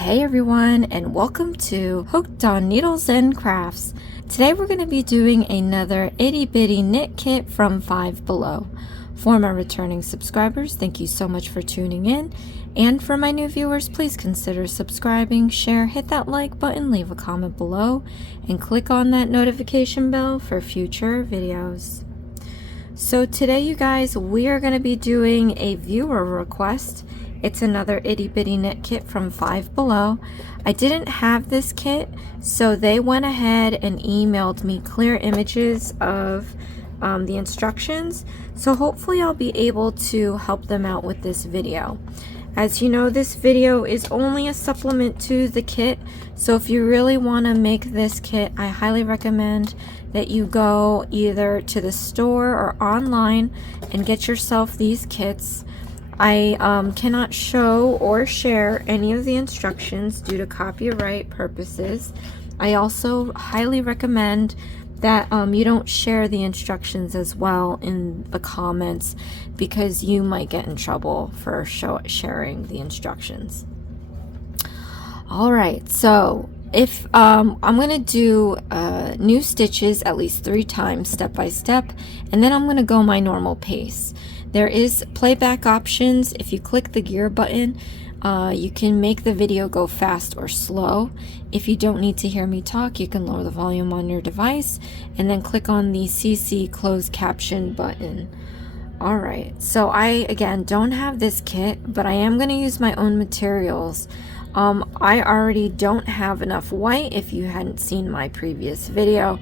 Hey everyone, and welcome to Hooked on Needles and Crafts. Today we're going to be doing another itty bitty knit kit from Five Below. For my returning subscribers, thank you so much for tuning in. And for my new viewers, please consider subscribing, share, hit that like button, leave a comment below, and click on that notification bell for future videos. So today, you guys, we are going to be doing a viewer request. It's another itty bitty knit kit from Five Below. I didn't have this kit, so they went ahead and emailed me clear images of the instructions. So hopefully I'll be able to help them out with this video. As you know, this video is only a supplement to the kit. So if you really want to make this kit, I highly recommend that you go either to the store or online and get yourself these kits. I cannot show or share any of the instructions due to copyright purposes. I also highly recommend that you don't share the instructions as well in the comments, because you might get in trouble for sharing the instructions. Alright, so if I'm going to do new stitches at least 3 times step by step, and then I'm going to go my normal pace. There is playback options. If you click the gear button, you can make the video go fast or slow. If you don't need to hear me talk, you can lower the volume on your device and then click on the CC closed caption button. Alright, so I again don't have this kit, but I am going to use my own materials. I already don't have enough white if you hadn't seen my previous video.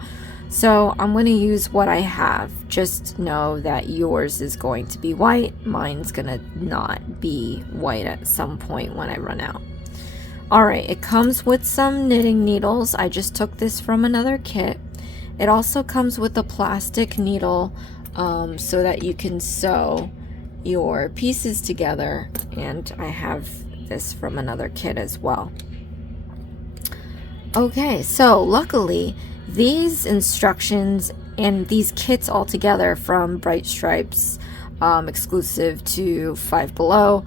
So I'm going to use what I have. Just know that yours is going to be white. Mine's going to not be white at some point when I run out. Alright, it comes with some knitting needles. I just took this from another kit. It also comes with a plastic needle so that you can sew your pieces together. And I have this from another kit as well. Okay, so luckily these instructions and these kits all together from Bright Stripes, exclusive to Five Below,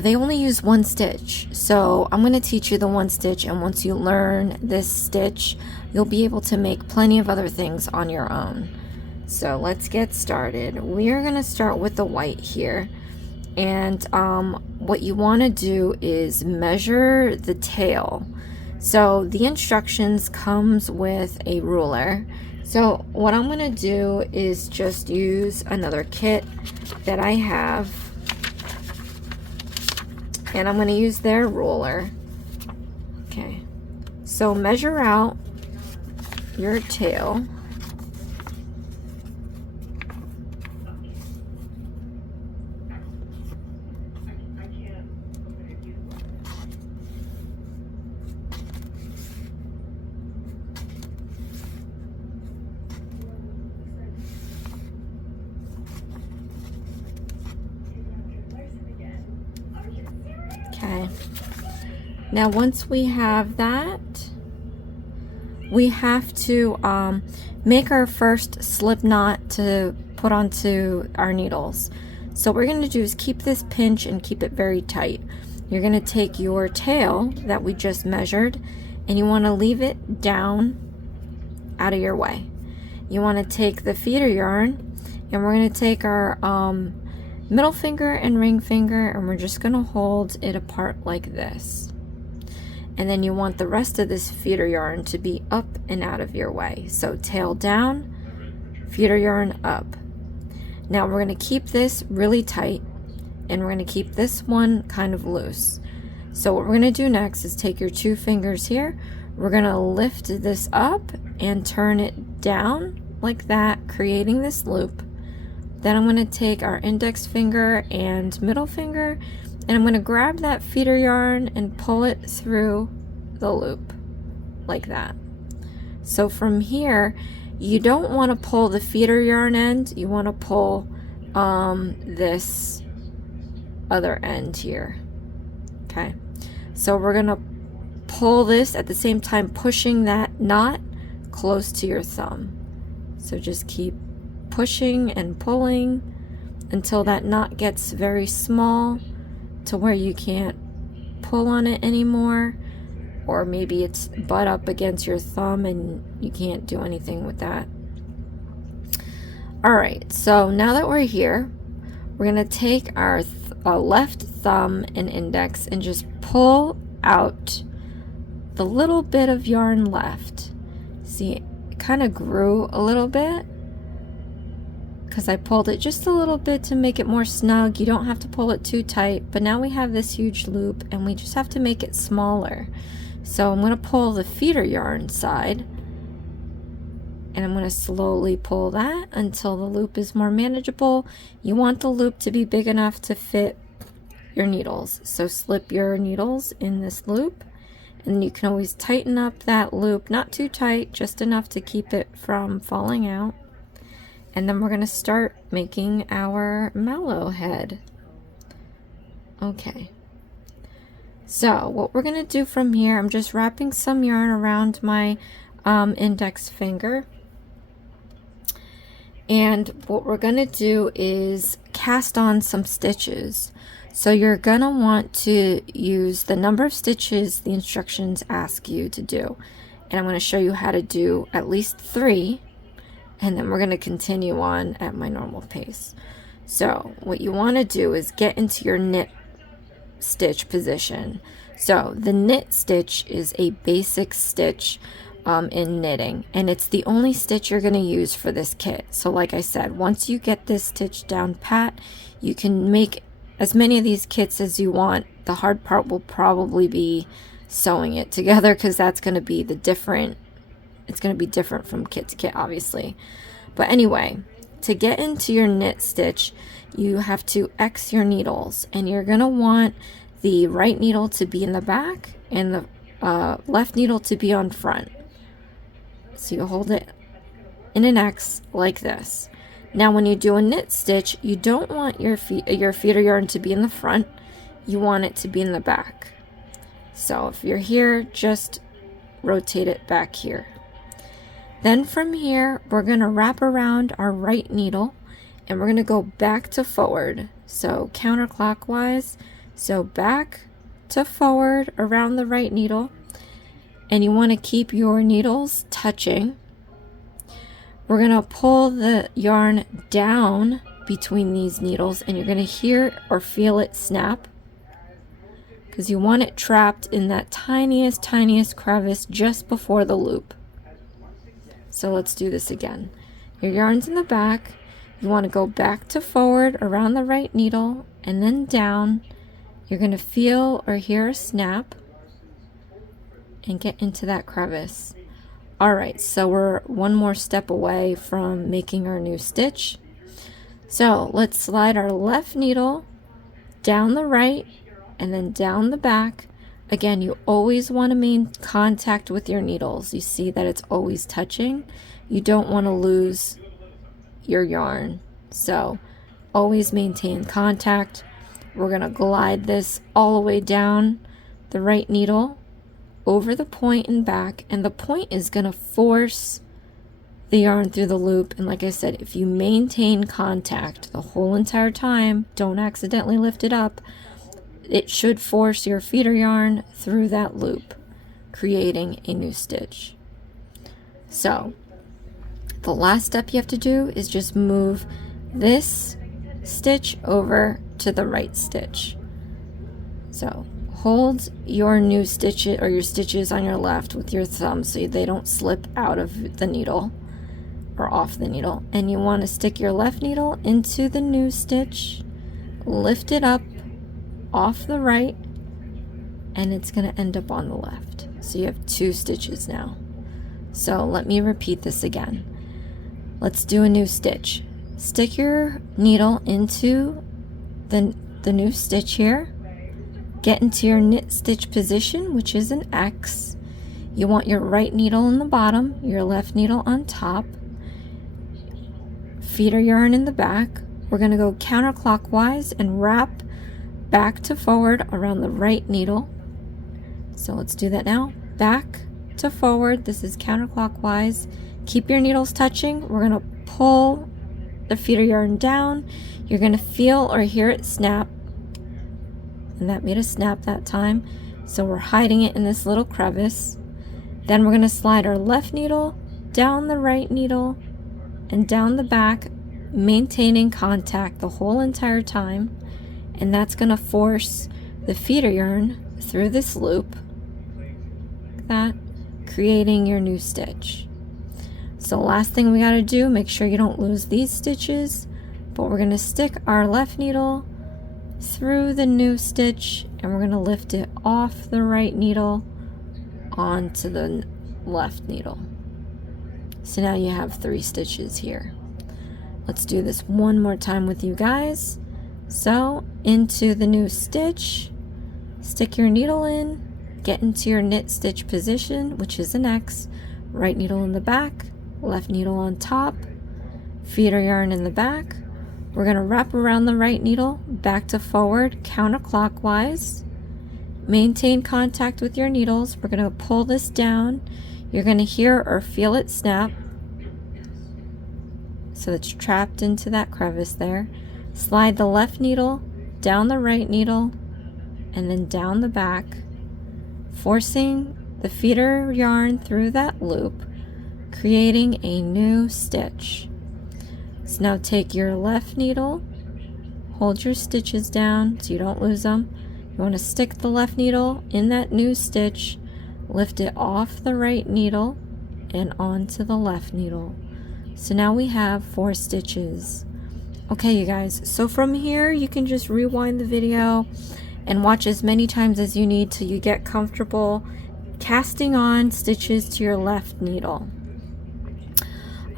they only use 1 stitch. So I'm going to teach you the 1 stitch, and once you learn this stitch, you'll be able to make plenty of other things on your own. So let's get started. We are going to start with the white here. And what you want to do is measure the tail. So the instructions comes with a ruler. So what I'm going to do is just use another kit that I have, and I'm going to use their ruler. Okay, so measure out your tail. Okay, now once we have that, we have to make our first slip knot to put onto our needles. So what we're going to do is keep this pinch and keep it very tight. You're going to take your tail that we just measured, and you want to leave it down out of your way. You want to take the feeder yarn, and we're going to take our middle finger and ring finger, and we're just going to hold it apart like this. And then you want the rest of this feeder yarn to be up and out of your way. So tail down, feeder yarn up. Now we're going to keep this really tight, and we're going to keep this one kind of loose. So what we're going to do next is take your 2 fingers here. We're going to lift this up and turn it down like that, creating this loop. Then I'm going to take our index finger and middle finger, and I'm going to grab that feeder yarn and pull it through the loop like that. So from here, you don't want to pull the feeder yarn end, you want to pull this other end here. Okay, so we're going to pull this at the same time pushing that knot close to your thumb. So just keep pushing and pulling until that knot gets very small to where you can't pull on it anymore, or maybe it's butt up against your thumb and you can't do anything with that. All right, so now that we're here, we're gonna take our left thumb and index and just pull out the little bit of yarn left. See, it kind of grew a little bit because I pulled it just a little bit to make it more snug. You don't have to pull it too tight, but now we have this huge loop and we just have to make it smaller. So I'm going to pull the feeder yarn side, and I'm going to slowly pull that until the loop is more manageable. You want the loop to be big enough to fit your needles. So slip your needles in this loop, and you can always tighten up that loop, not too tight, just enough to keep it from falling out. And then we're going to start making our mallow head. Okay. So what we're going to do from here, I'm just wrapping some yarn around my index finger. And what we're going to do is cast on some stitches. So you're going to want to use the number of stitches the instructions ask you to do. And I'm going to show you how to do at least 3. And then we're going to continue on at my normal pace. So what you want to do is get into your knit stitch position. So the knit stitch is a basic stitch in knitting, and it's the only stitch you're going to use for this kit. So like I said, once you get this stitch down pat, you can make as many of these kits as you want. The hard part will probably be sewing it together, because that's going to be it's going to be different from kit to kit, obviously. But anyway, to get into your knit stitch, you have to X your needles, and you're going to want the right needle to be in the back and the left needle to be on front. So you hold it in an X like this. Now when you do a knit stitch, you don't want your feeder yarn to be in the front, you want it to be in the back. So if you're here, just rotate it back here. Then from here, we're going to wrap around our right needle, and we're going to go back to forward. So counterclockwise, so back to forward around the right needle, and you want to keep your needles touching. We're going to pull the yarn down between these needles, and you're going to hear or feel it snap, because you want it trapped in that tiniest crevice just before the loop. So let's do this again. Your yarn's in the back. You want to go back to forward around the right needle and then down. You're going to feel or hear a snap and get into that crevice. Alright, so we're one more step away from making our new stitch. So let's slide our left needle down the right and then down the back. Again, you always want to maintain contact with your needles. You see that it's always touching. You don't want to lose your yarn. So always maintain contact. We're going to glide this all the way down the right needle over the point and back, and the point is going to force the yarn through the loop. And like I said, if you maintain contact the whole entire time, don't accidentally lift it up, it should force your feeder yarn through that loop, creating a new stitch. So the last step you have to do is just move this stitch over to the right stitch. So hold your new stitches or your stitches on your left with your thumb so they don't slip out of the needle or off the needle, and you want to stick your left needle into the new stitch, lift it up off the right, and it's going to end up on the left. So you have 2 stitches now. So let me repeat this again. Let's do a new stitch. Stick your needle into the new stitch here. Get into your knit stitch position, which is an X. You want your right needle in the bottom, your left needle on top. Feeder yarn in the back. We're going to go counterclockwise and wrap back to forward around the right needle. So let's do that now. Back to forward. This is counterclockwise. Keep your needles touching. We're going to pull the feeder yarn down. You're going to feel or hear it snap. and that made a snap that time. So we're hiding it in this little crevice. Then we're going to slide our left needle down the right needle and down the back, maintaining contact the whole entire time. And that's going to force the feeder yarn through this loop, like that, creating your new stitch. So last thing we got to do, make sure you don't lose these stitches, but we're going to stick our left needle through the new stitch, and we're going to lift it off the right needle onto the left needle. So now you have 3 stitches here. Let's do this one more time with you guys. So into the new stitch, stick your needle in, get into your knit stitch position, which is an X, right needle in the back, left needle on top, feeder yarn in the back. We're going to wrap around the right needle, back to forward, counterclockwise. Maintain contact with your needles. We're going to pull this down. You're going to hear or feel it snap. So it's trapped into that crevice there. Slide the left needle down the right needle and then down the back, forcing the feeder yarn through that loop, creating a new stitch. So now take your left needle, hold your stitches down so you don't lose them. You want to stick the left needle in that new stitch, lift it off the right needle and onto the left needle. So now we have 4 stitches. Okay, you guys, so from here you can just rewind the video and watch as many times as you need till you get comfortable casting on stitches to your left needle.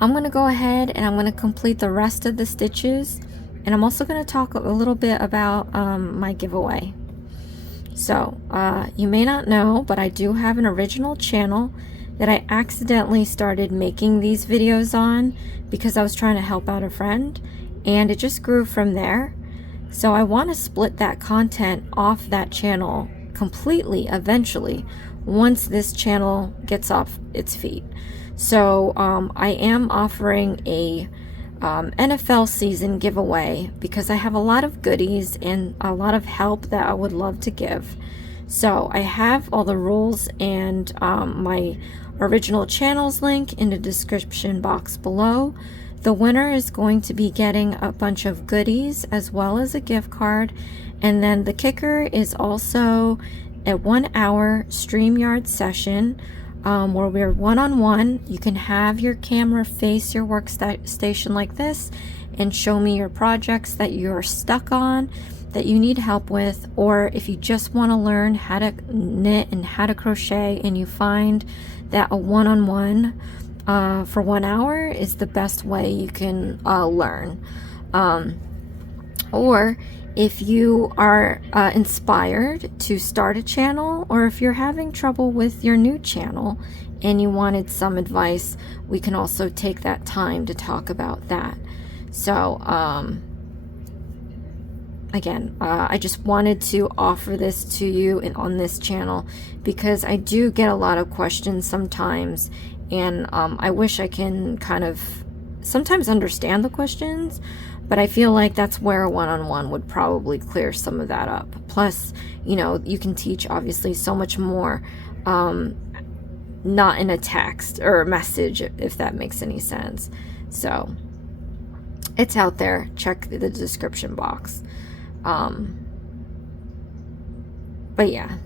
I'm going to go ahead and I'm going to complete the rest of the stitches, and I'm also going to talk a little bit about my giveaway. So you may not know, but I do have an original channel that I accidentally started making these videos on because I was trying to help out a friend, and it just grew from there. So I want to split that content off that channel completely eventually once this channel gets off its feet. So I am offering a NFL season giveaway because I have a lot of goodies and a lot of help that I would love to give. So I have all the rules and my original channels link in the description box below. The winner is going to be getting a bunch of goodies as well as a gift card, and then the kicker is also a 1-hour StreamYard session where we're one-on-one. You can have your camera face your workstation like this and show me your projects that you're stuck on, that you need help with, or if you just want to learn how to knit and how to crochet and you find that a one-on-one for 1 hour is the best way you can learn. Or if you are inspired to start a channel, or if you're having trouble with your new channel and you wanted some advice, we can also take that time to talk about that. So again, I just wanted to offer this to you on this channel because I do get a lot of questions sometimes, and I wish I can kind of sometimes understand the questions, but I feel like that's where a one-on-one would probably clear some of that up. Plus, you know, you can teach obviously so much more, not in a text or a message, if that makes any sense. So it's out there. Check the description box. But yeah.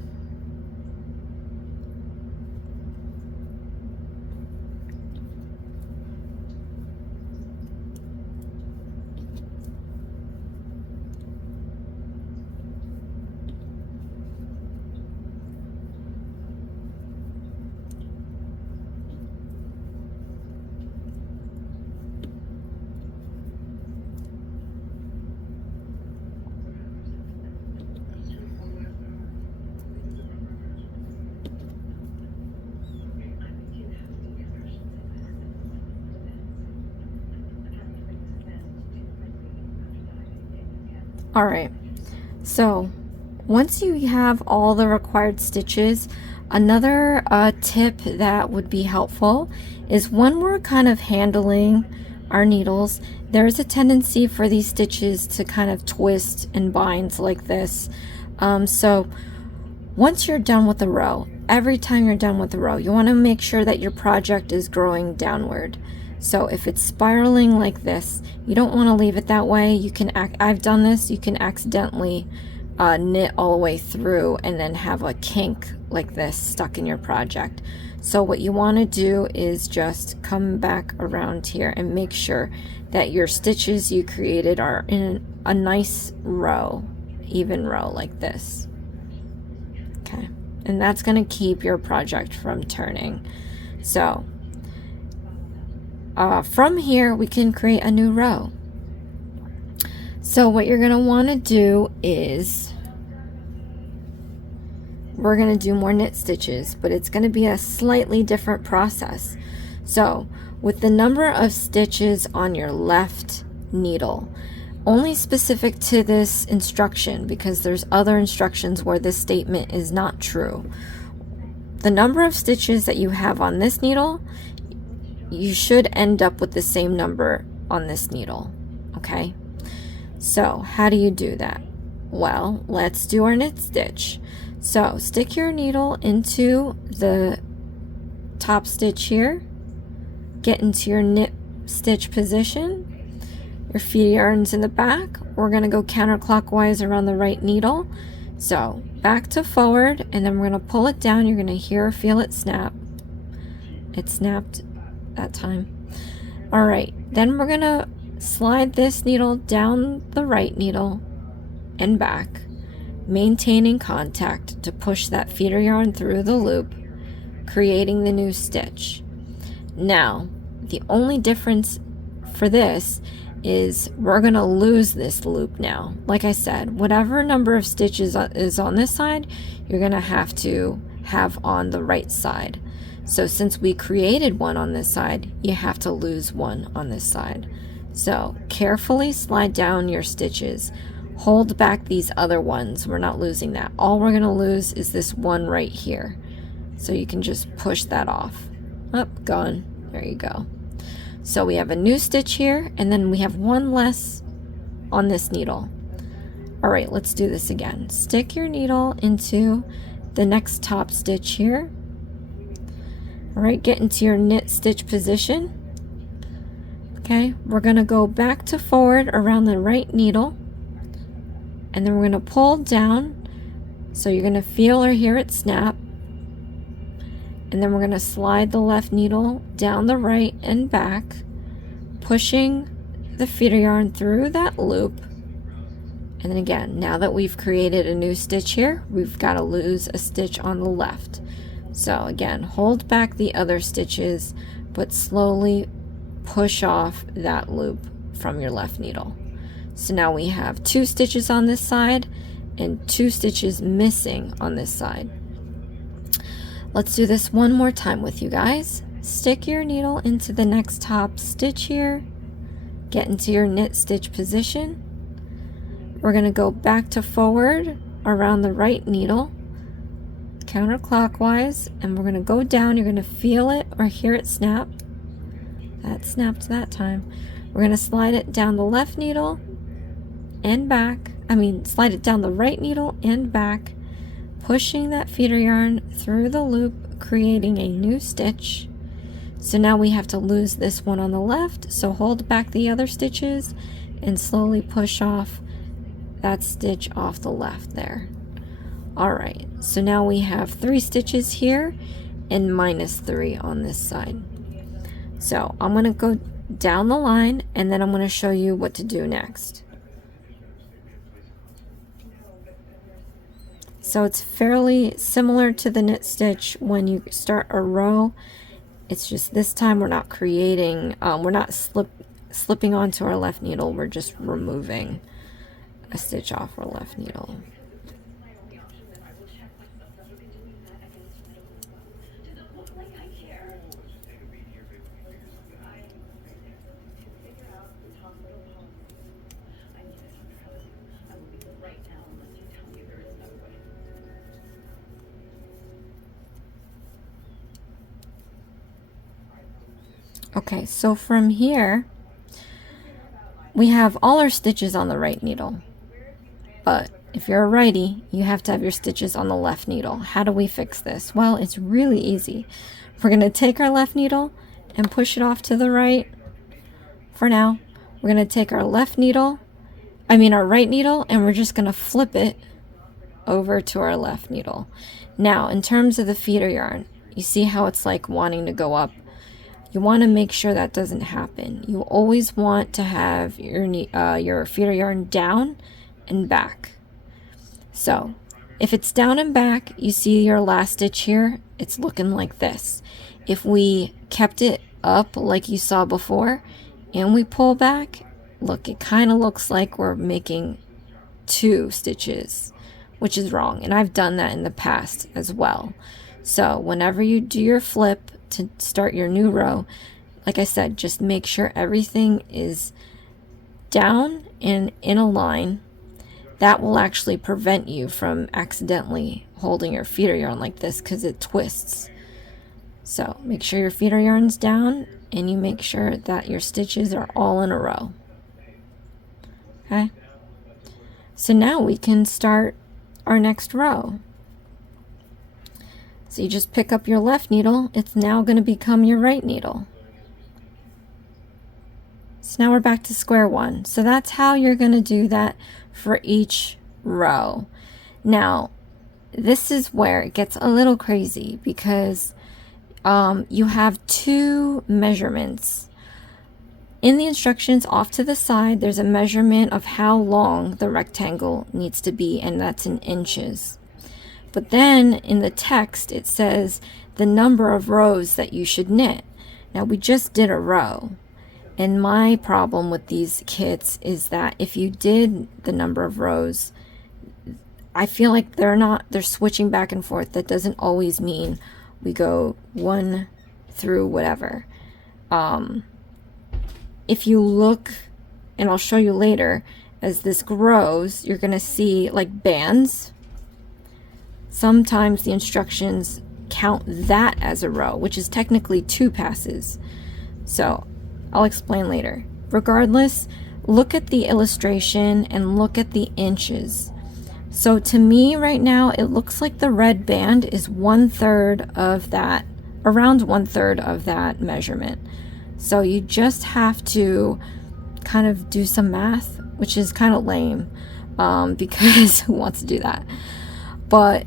Alright, so once you have all the required stitches, another tip that would be helpful is when we're kind of handling our needles, there's a tendency for these stitches to kind of twist and bind like this. So once you're done with the row, every time you're done with the row, you want to make sure that your project is growing downward. So if it's spiraling like this, you don't want to leave it that way. You can I've done this. You can accidentally knit all the way through and then have a kink like this stuck in your project. So what you want to do is just come back around here and make sure that your stitches you created are in a nice row, even row like this. Okay, and that's going to keep your project from turning. So from here we can create a new row. So what you're going to want to do is we're going to do more knit stitches, but it's going to be a slightly different process. So with the number of stitches on your left needle, only specific to this instruction, because there's other instructions where this statement is not true. The number of stitches that you have on this needle, you should end up with the same number on this needle. Okay, so how do you do that? Well, let's do our knit stitch. So stick your needle into the top stitch here, get into your knit stitch position. Your feed yarn's in the back. We're going to go counterclockwise around the right needle. So back to forward, and then we're going to pull it down. You're going to hear or feel it snap. It snapped that time. All right, then we're going to slide this needle down the right needle and back, maintaining contact to push that feeder yarn through the loop, creating the new stitch. Now, the only difference for this is we're going to lose this loop now. Like I said, whatever number of stitches is on this side, you're going to have on the right side. So since we created one on this side, you have to lose one on this side. So carefully slide down your stitches. Hold back these other ones. We're not losing that. All we're going to lose is this one right here. So you can just push that off. Up, gone. There you go. So we have a new stitch here, and then we have one less on this needle. All right, let's do this again. Stick your needle into the next top stitch here. All right, get into your knit stitch position. Okay, we're going to go back to forward around the right needle, and then we're going to pull down. So you're going to feel or hear it snap. And then we're going to slide the left needle down the right and back, pushing the feeder yarn through that loop. And then again, now that we've created a new stitch here, we've got to lose a stitch on the left. So again, hold back the other stitches, but slowly push off that loop from your left needle. So now we have 2 stitches on this side and 2 stitches missing on this side. Let's do this one more time with you guys. Stick your needle into the next top stitch here. Get into your knit stitch position. We're going to go back to forward around the right needle, counterclockwise, and we're going to go down. You're going to feel it or hear it snap. That snapped that time. We're going to slide it down the left needle and back. Slide it down the right needle and back, pushing that feeder yarn through the loop, creating a new stitch. So now we have to lose this one on the left, so hold back the other stitches and slowly push off that stitch off the left there. Alright, so now we have 3 stitches here and -3 on this side. So I'm going to go down the line, and then I'm going to show you what to do next. So it's fairly similar to the knit stitch when you start a row. It's just this time we're not creating, we're not slipping onto our left needle, we're just removing a stitch off our left needle. Okay, so from here, we have all our stitches on the right needle, but if you're a righty, you have to have your stitches on the left needle. How do we fix this? Well, it's really easy. We're going to take our left needle and push it off to the right for now. We're going to take our our right needle, and we're just going to flip it over to our left needle. Now, in terms of the feeder yarn, you see how it's like wanting to go up. You want to make sure that doesn't happen. You always want to have your feeder yarn down and back. So if it's down and back, you see your last stitch here, it's looking like this. If we kept it up like you saw before and we pull back, look, it kind of looks like we're making 2 stitches, which is wrong. And I've done that in the past as well. So whenever you do your flip to start your new row, like I said, just make sure everything is down and in a line. That will actually prevent you from accidentally holding your feeder yarn like this because it twists. So make sure your feeder yarn's down and you make sure that your stitches are all in a row. Okay? So now we can start our next row. So you just pick up your left needle, it's now going to become your right needle. So now we're back to square one. So that's how you're going to do that for each row. Now, this is where it gets a little crazy because you have 2 measurements. In the instructions off to the side, there's a measurement of how long the rectangle needs to be, and that's in inches. But then in the text, it says the number of rows that you should knit. Now, we just did a row. And my problem with these kits is that if you did the number of rows, I feel like they're switching back and forth. That doesn't always mean we go 1 through whatever. If you look, and I'll show you later, as this grows, you're going to see like bands. Sometimes the instructions count that as a row, which is technically 2 passes. So I'll explain later. Regardless, look at the illustration and look at the inches. So to me right now, it looks like the red band is 1/3 of that, around 1/3 of that measurement. So you just have to kind of do some math, which is kind of lame because who wants to do that? But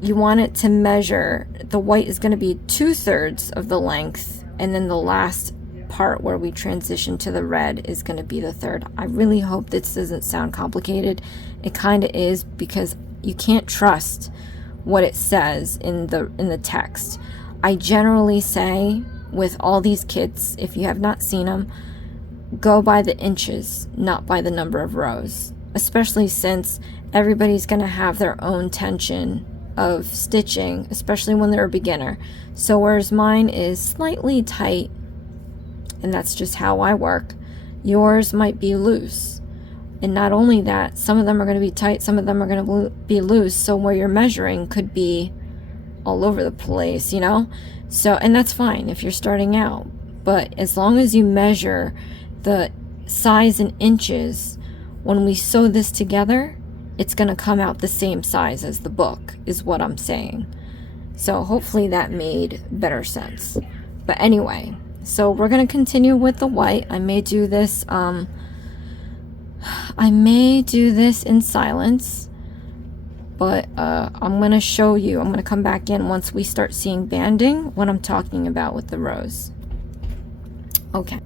you want it to measure, the white is going to be 2/3 of the length, and then the last part where we transition to the red is going to be the 1/3. I really hope this doesn't sound complicated. It kind of is, because you can't trust what it says in the text. I generally say with all these kits, if you have not seen them, go by the inches, not by the number of rows, especially since everybody's going to have their own tension of stitching, especially when they're a beginner. So whereas mine is slightly tight, and that's just how I work, yours might be loose. And not only that, some of them are going to be tight, some of them are going to be loose, so where you're measuring could be all over the place, you know? So, and that's fine if you're starting out, but as long as you measure the size in inches, when we sew this together, it's going to come out the same size as the book, is what I'm saying. So hopefully that made better sense. But anyway, so we're going to continue with the white. I may do this in silence, but I'm going to show you, I'm going to come back in once we start seeing banding, what I'm talking about with the rows. Okay.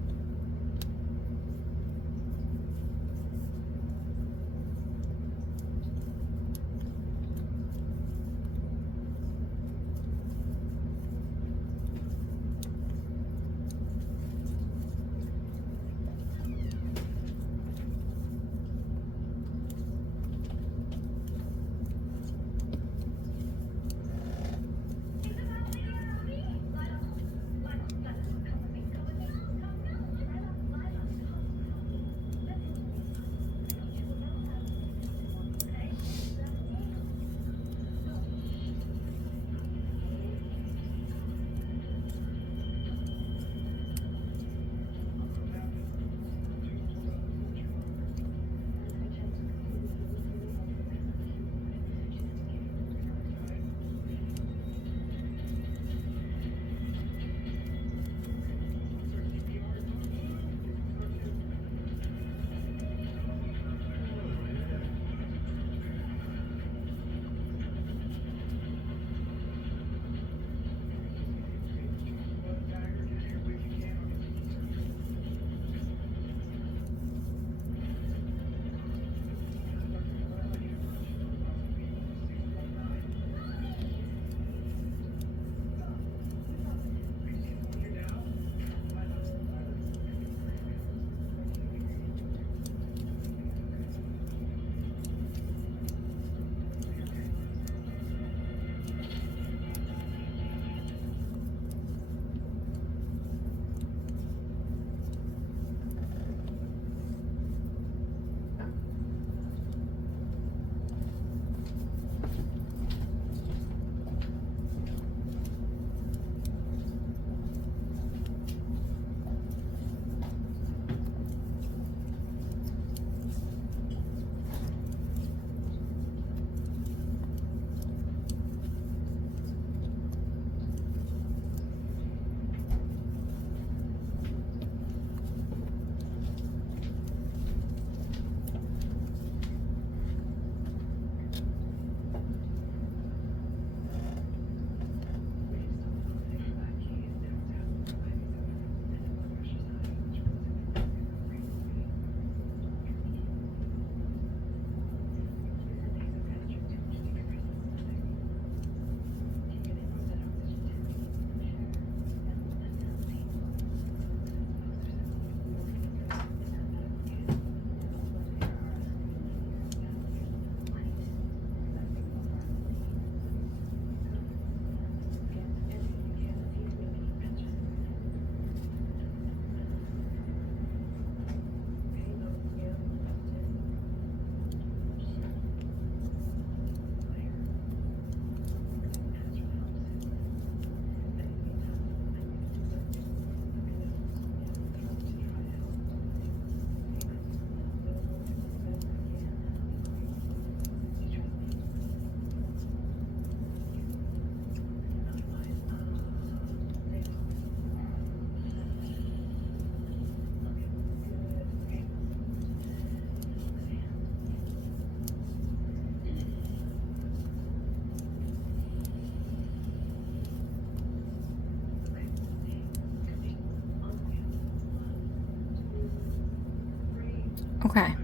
Okay.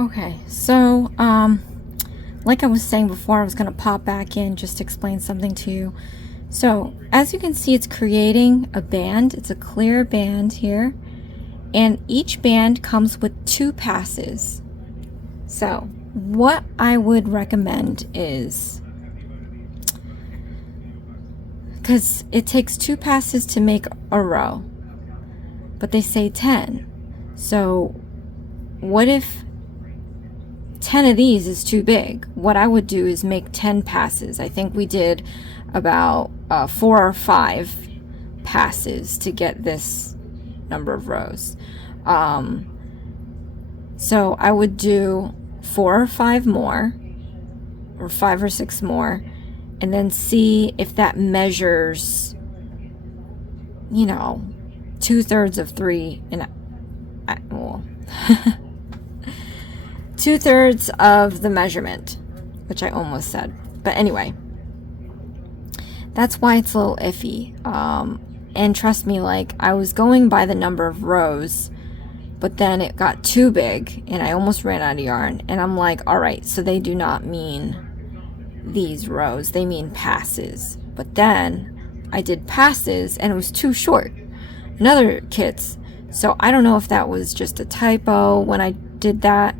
Okay, so, like I was saying before, I was going to pop back in just to explain something to you. So, as you can see, it's creating a band. It's a clear band here. And each band comes with 2 passes. So, what I would recommend is, because it takes 2 passes to make a row, but they say 10. So, what if 10 of these is too big? What I would do is make 10 passes. I think we did about 4 or 5 passes to get this number of rows. So I would do 4 or 5 more, or 5 or 6 more, and then see if that measures, you know, 2/3 of 3, and well, 2/3 of the measurement, which I almost said. But anyway, that's why it's a little iffy. And trust me, like, I was going by the number of rows, but then it got too big and I almost ran out of yarn. And I'm like, all right, so they do not mean these rows, they mean passes. But then I did passes and it was too short in other kits. So I don't know if that was just a typo when I did that,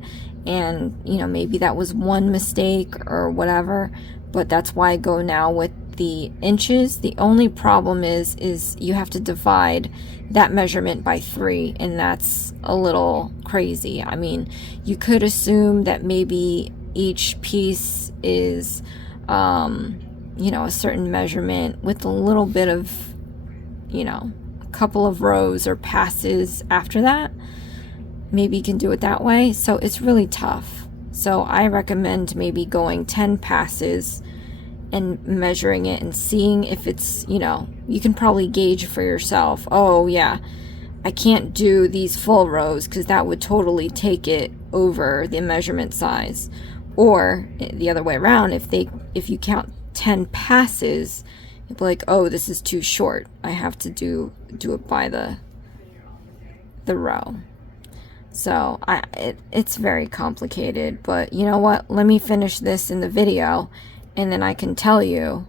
and you know, maybe that was one mistake or whatever, but that's why I go now with the inches. The only problem is you have to divide that measurement by 3, and that's a little crazy. I mean, you could assume that maybe each piece is you know, a certain measurement with a little bit of, you know, a couple of rows or passes after that. Maybe you can do it that way. So it's really tough. So I recommend maybe going 10 passes and measuring it and seeing if it's, you know, you can probably gauge for yourself. Oh yeah, I can't do these full rows because that would totally take it over the measurement size. Or the other way around, if you count 10 passes, you'd be like, oh, this is too short. I have to do it by the row. So it's very complicated, but you know what? Let me finish this in the video, and then I can tell you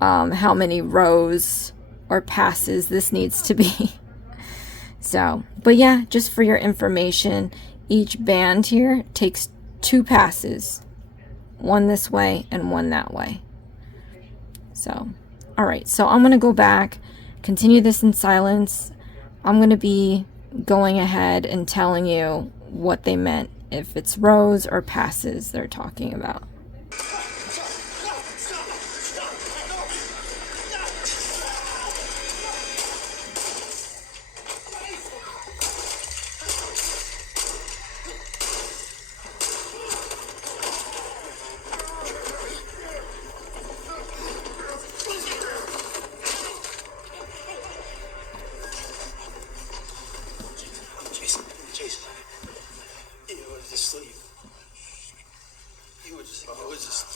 how many rows or passes this needs to be. So, but yeah, just for your information, each band here takes 2 passes, one this way and one that way. So, all right, so I'm going to go back, continue this in silence. I'm going to be going ahead and telling you what they meant, if it's rows or passes they're talking about.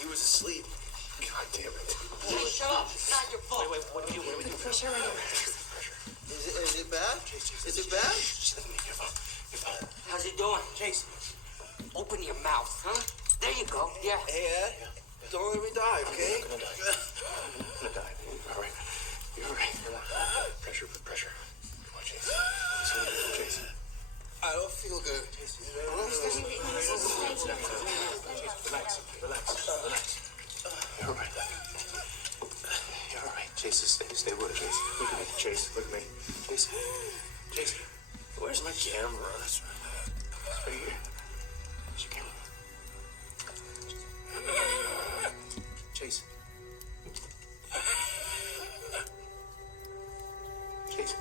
He was asleep. God damn it. Hey, shut up. It's not your fault. Wait, what do we do? Pressure right here. Is it bad? Is it bad? Just let me hear your phone. How's he doing? Chase. Open your mouth, huh? There you go. Yeah. Hey, Ed. Don't let me die, okay? I'm gonna die. All right. You're all right. Pressure, put pressure. Come on, Chase. Chase. I don't feel good. Chase. Relax. You're all right. You're all right. Chase, stay with it, Chase. Look at me, Chase. Look at me. Chase. Where's my camera? It's right here. Where's your camera? Chase. Chase.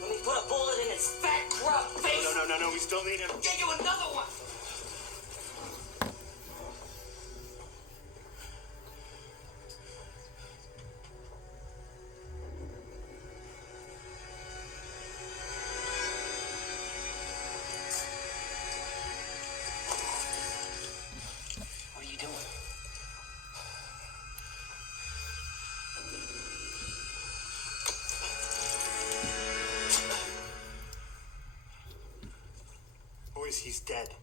Let me put a bullet in his fat corrupt face. No. We still need him. Get you another one. dead.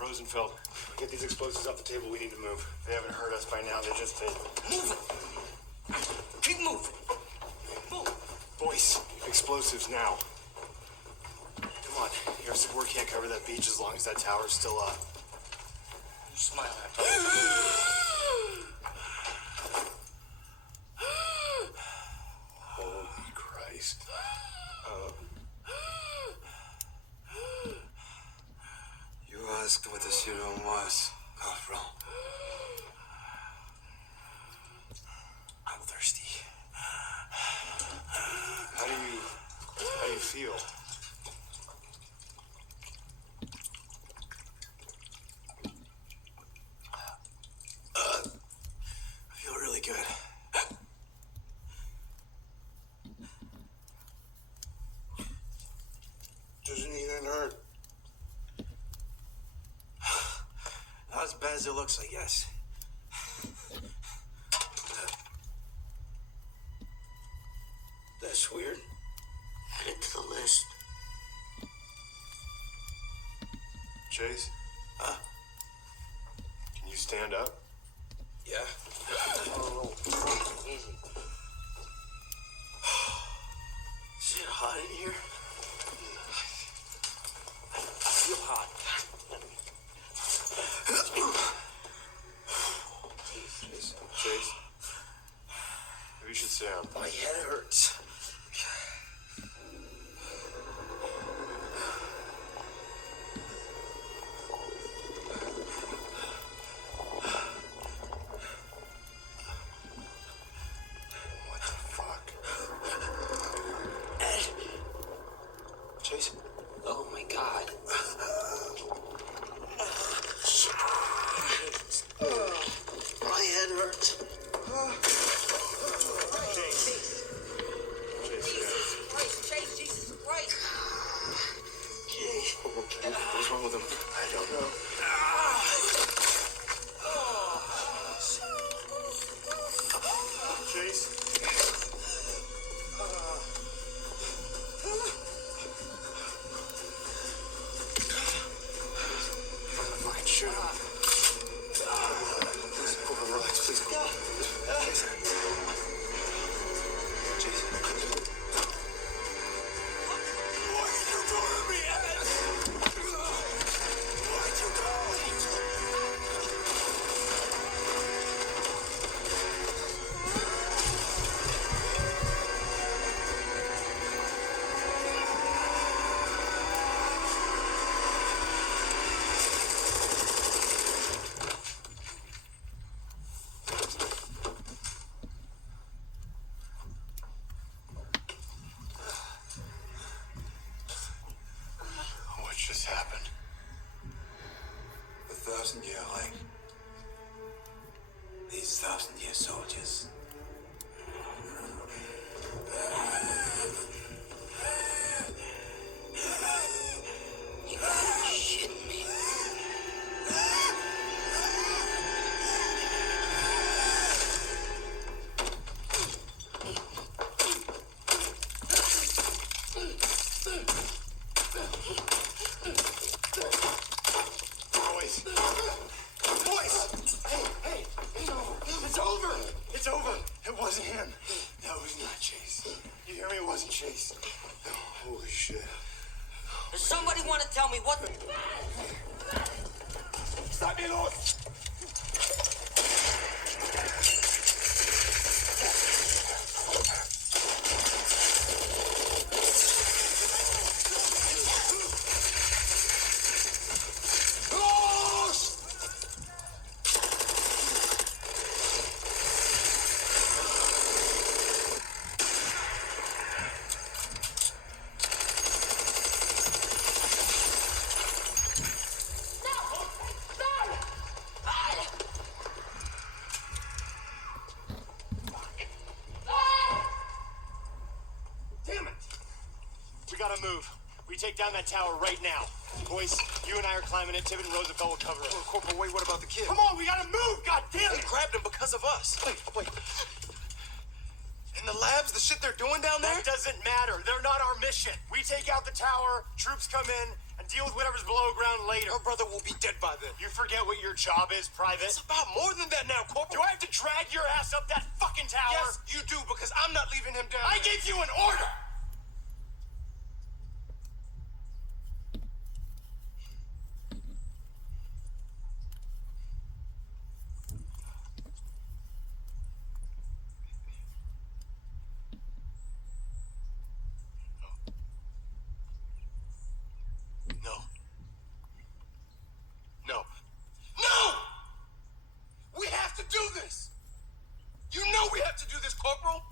Rosenfeld, get these explosives off the table. We need to move. They haven't hurt us by now. They're just Move it! Keep moving! Move! boys. Explosives now. Come on. We can't cover that beach as long as that tower's still up. You smile at me. Holy Christ. You asked what the serum was, Corporal. I'm thirsty. How do you feel? I feel really good. Doesn't even hurt. Not as bad as it looks, I guess. That's weird. Add it to the list. Chase? Huh? Can you stand up? Yeah. Oh, easy. Is it hot in here? I feel hot. Chase? Maybe you should sit down. My head hurts. What the fuck? Ed. Chase? Oh my god. My head hurts. Chase, Jesus Christ, Chase, Jesus Christ. What's wrong with him? I don't know. Chase? Fucking shoot him. Please, relax, please. Chase. What are you doing to me, Ed? What are you doing? What just happened? 1,000-year lake. These 1,000-year soldiers. You gotta be shitting me. Boys! Boys! Hey! It's over! It's over! It wasn't him. That was not Chase. You hear me? It wasn't Chase. Oh, holy shit. Does somebody want to tell me what the... Stop me, Lord! Damn it! We gotta move. We take down that tower right now. Boys, you and I are climbing it. Tibbet and Roosevelt will cover it. Corporal, wait, what about the kid? Come on, we gotta move! God damn They it! grabbed him because of us. Wait. In the labs, the shit they're doing down there? That doesn't matter. They're not our mission. We take out the tower, troops come in, and and deal with whatever's below ground later. Your brother will be dead by then. You forget what your job is, Private? It's about more than that now, Corporal. Do I have to drag your ass up that fucking tower? Yes, you do, because I'm not leaving him down I there. gave you an order! No. No. No! We have to do this! You know we have to do this, Corporal!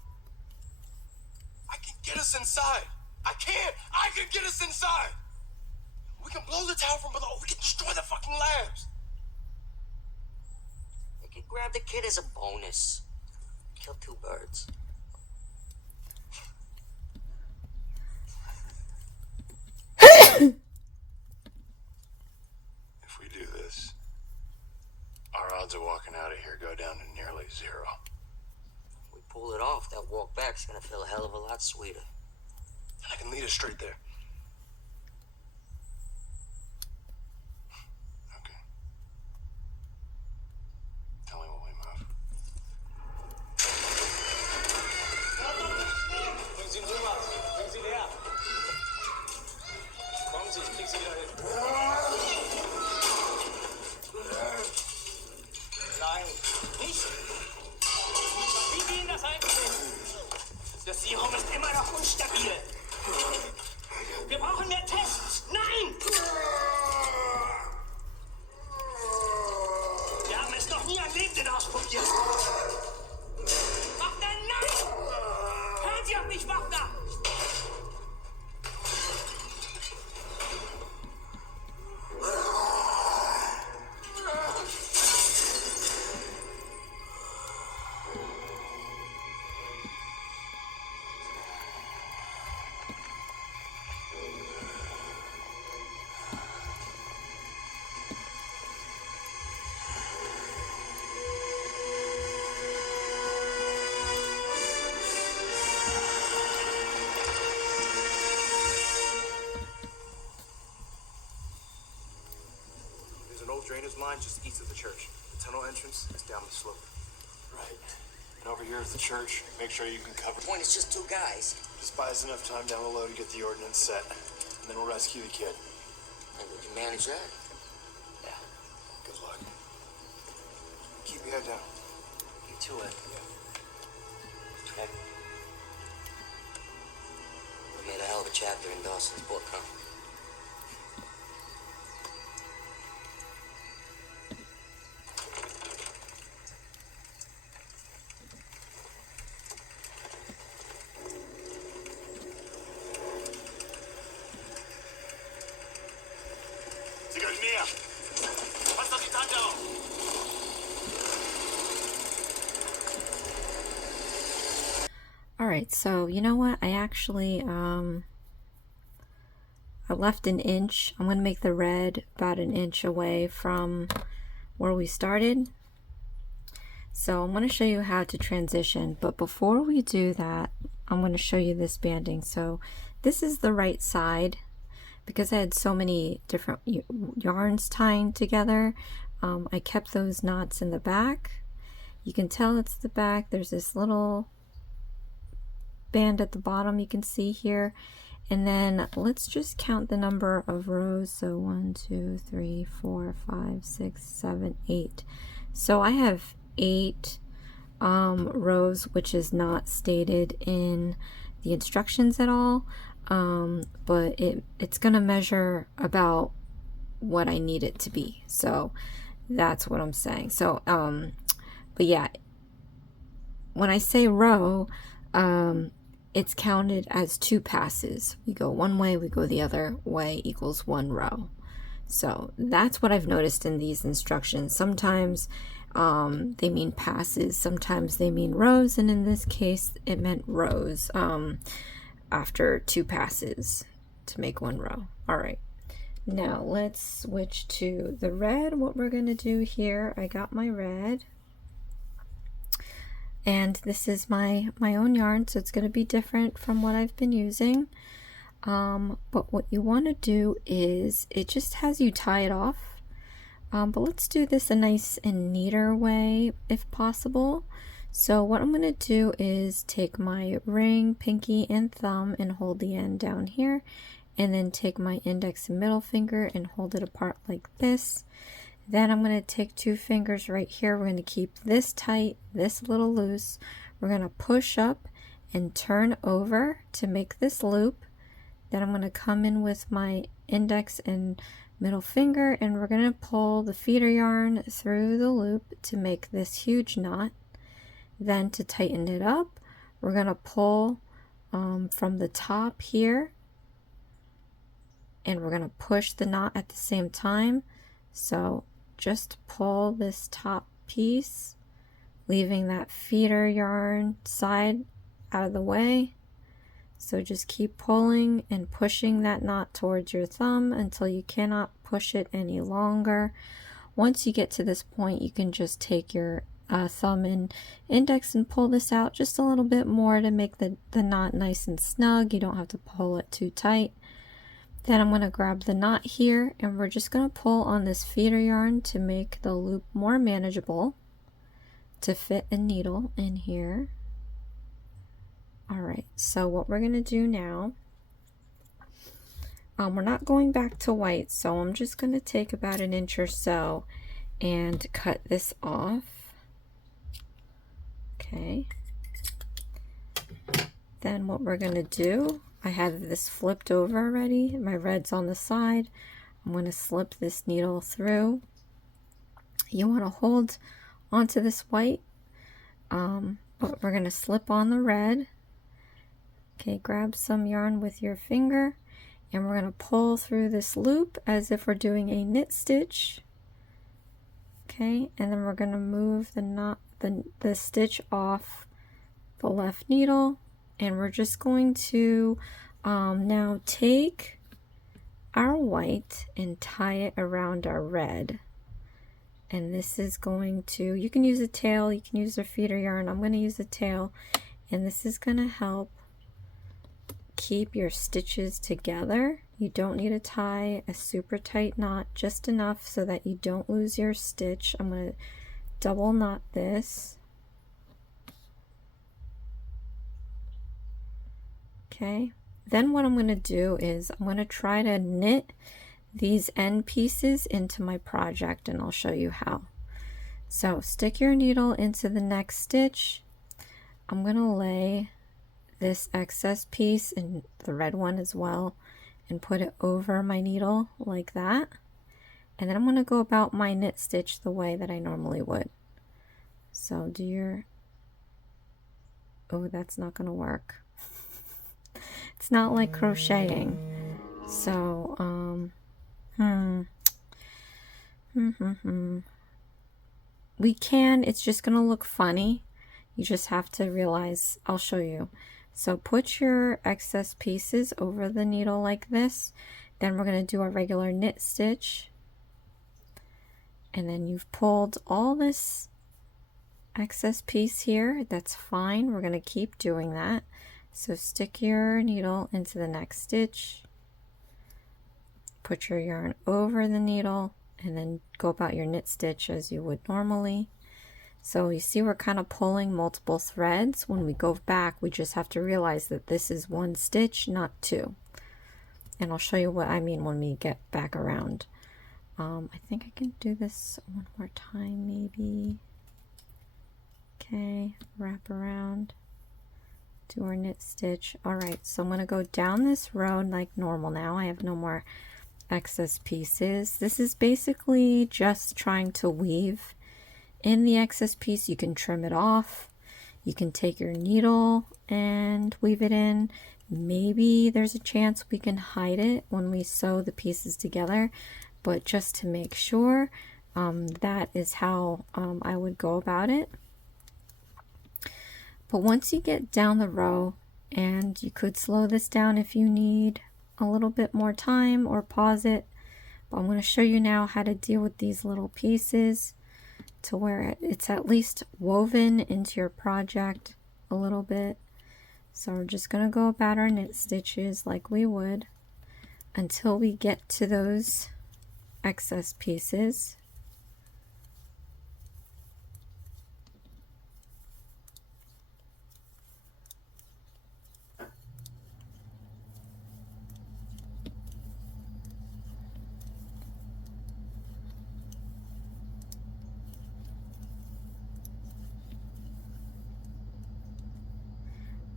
I can get us inside. I can! I can get us inside! We can blow the tower from below. We can destroy the fucking labs. You can grab the kid as a bonus. Kill two birds. If we do this, our odds of walking out of here go down to nearly zero. We pull it off, that walk back's gonna feel a hell of a lot sweeter. And I can lead us straight there. Okay. Tell me when we move. Bringen Sie ihn rüber. Bringen Sie ihn her. Kommen Sie, ich krieg Sie wieder hin. Nein, nicht. Wie Sie Ihnen das einstellen? Das Serum ist immer noch unstabil. Wir brauchen mehr Tests. Nein! Wir haben es noch nie an Lebenden ausprobiert. Wagner, nein! Hören Sie auf mich, Wagner! There's an old drainage line just east of the church. The tunnel entrance is down the slope. Right. And over here is the church. Make sure you can cover. The point is just two guys. Just buy us enough time down below to get the ordnance set. And then we'll rescue the kid. And we can manage that. Yeah. Good luck. Keep your head down. You too, Ed. Ed. We made a hell of a chapter in Dawson's book, huh? Sie gehört mir. Pass auf die Tante auf. Alright, so you know what? I actually, I left an inch. I'm going to make the red about an inch away from where we started. So I'm going to show you how to transition. But before we do that, I'm going to show you this banding. So this is the right side. Because I had so many different yarns tying together, I kept those knots in the back. You can tell it's the back. There's this little band at the bottom you can see here. And then let's just count the number of rows. So 1, 2, 3, 4, 5, 6, 7, 8. So I have 8 rows, which is not stated in the instructions at all. But it's gonna measure about what I need it to be. So that's what I'm saying. So but yeah, when I say row, it's counted as 2 passes. We go one way, we go the other way, equals 1 row. So that's what I've noticed in these instructions. Sometimes they mean passes, sometimes they mean rows, and in this case it meant rows after 2 passes to make 1 row. All right, now let's switch to the red. What we're going to do here, I got my red, and this is my own yarn, so it's going to be different from what I've been using. But what you want to do is, it just has you tie it off. But let's do this a nice and neater way if possible. So what I'm going to do is take my ring, pinky, and thumb and hold the end down here. And then take my index and middle finger and hold it apart like this. Then I'm going to take 2 fingers right here. We're going to keep this tight, this a little loose. We're going to push up and turn over to make this loop. Then I'm going to come in with my index and middle finger, and we're going to pull the feeder yarn through the loop to make this huge knot. Then to tighten it up, we're going to pull from the top here, and we're going to push the knot at the same time. So just pull this top piece, leaving that feeder yarn side out of the way. So just keep pulling and pushing that knot towards your thumb until you cannot push it any longer. Once you get to this point, you can just take your thumb and index and pull this out just a little bit more to make the knot nice and snug. You don't have to pull it too tight. Then I'm going to grab the knot here, and we're just going to pull on this feeder yarn to make the loop more manageable to fit a needle in here. Alright, so what we're going to do now, we're not going back to white, so I'm just going to take about 1 inch or so and cut this off. Okay. Then what we're going to do, I have this flipped over already, my red's on the side. I'm going to slip this needle through. You want to hold onto this white, but we're going to slip on the red. Okay, grab some yarn with your finger, and we're going to pull through this loop as if we're doing a knit stitch. Okay, and then we're going to move the stitch off the left needle, and we're just going to now take our white and tie it around our red. And this is going to, you can use a tail, you can use a feeder yarn. I'm going to use a tail, and this is going to help keep your stitches together. You don't need to tie a super tight knot, just enough so that you don't lose your stitch. I'm going to double knot this. Okay, then what I'm going to do is I'm going to try to knit these end pieces into my project, and I'll show you how. So stick your needle into the next stitch. I'm going to lay this excess piece, and the red one as well, and put it over my needle like that. And then I'm going to go about my knit stitch the way that I normally would. So do your, oh, that's not going to work. It's not like crocheting. So we can, it's just going to look funny. You just have to realize, I'll show you. So put your excess pieces over the needle like this. Then we're going to do a regular knit stitch. And then you've pulled all this excess piece here. That's fine. We're going to keep doing that. So stick your needle into the next stitch. Put your yarn over the needle, and then go about your knit stitch as you would normally. So you see we're kind of pulling multiple threads. When we go back, we just have to realize that this is one stitch, not two. And I'll show you what I mean when we get back around. I think I can do this one more time maybe. Okay, wrap around, do our knit stitch. Alright, so I'm going to go down this row like normal now. I have no more excess pieces. This is basically just trying to weave in the excess piece. You can trim it off. You can take your needle and weave it in. Maybe there's a chance we can hide it when we sew the pieces together, but just to make sure, that is how I would go about it. But once you get down the row, and you could slow this down if you need a little bit more time or pause it, but I'm going to show you now how to deal with these little pieces to where it's at least woven into your project a little bit. So we're just going to go about our knit stitches like we would until we get to those excess pieces.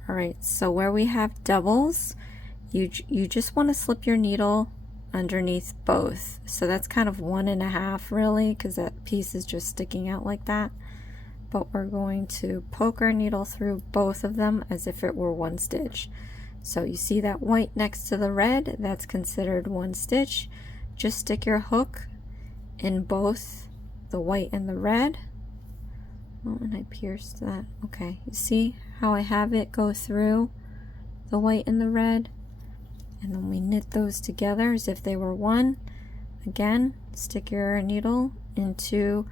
Alright, so where we have doubles, you just want to slip your needle underneath both. So that's kind of 1.5 really, because that piece is just sticking out like that. But we're going to poke our needle through both of them as if it were one stitch. So you see that white next to the red, that's considered one stitch. Just stick your hook in both the white and the red. Oh, and I pierced that. Okay, you see how I have it go through the white and the red? And then we knit those together as if they were one. Again, stick your needle into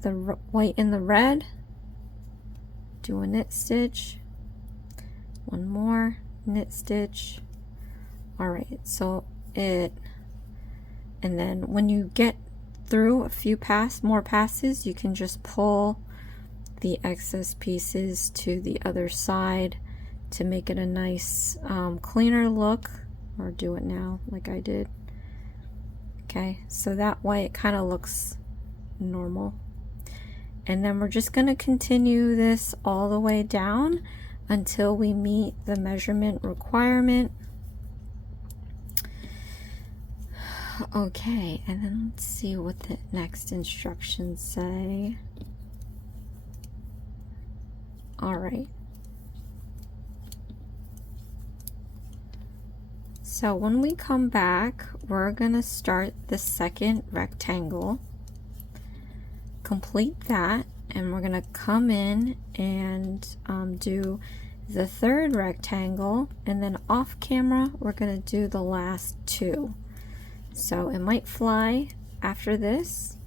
the white and the red. Do a knit stitch. One more knit stitch. Alright, so and then when you get through a few more passes, you can just pull the excess pieces to the other side to make it a nice cleaner look, or do it now like I did. Okay, so that way it kind of looks normal. And then we're just going to continue this all the way down until we meet the measurement requirement. Okay, and then let's see what the next instructions say. Alright. So when we come back, we're going to start the second rectangle. Complete that, and we're going to come in and do the third rectangle, and then off camera we're going to do the last two. So it might fly after this,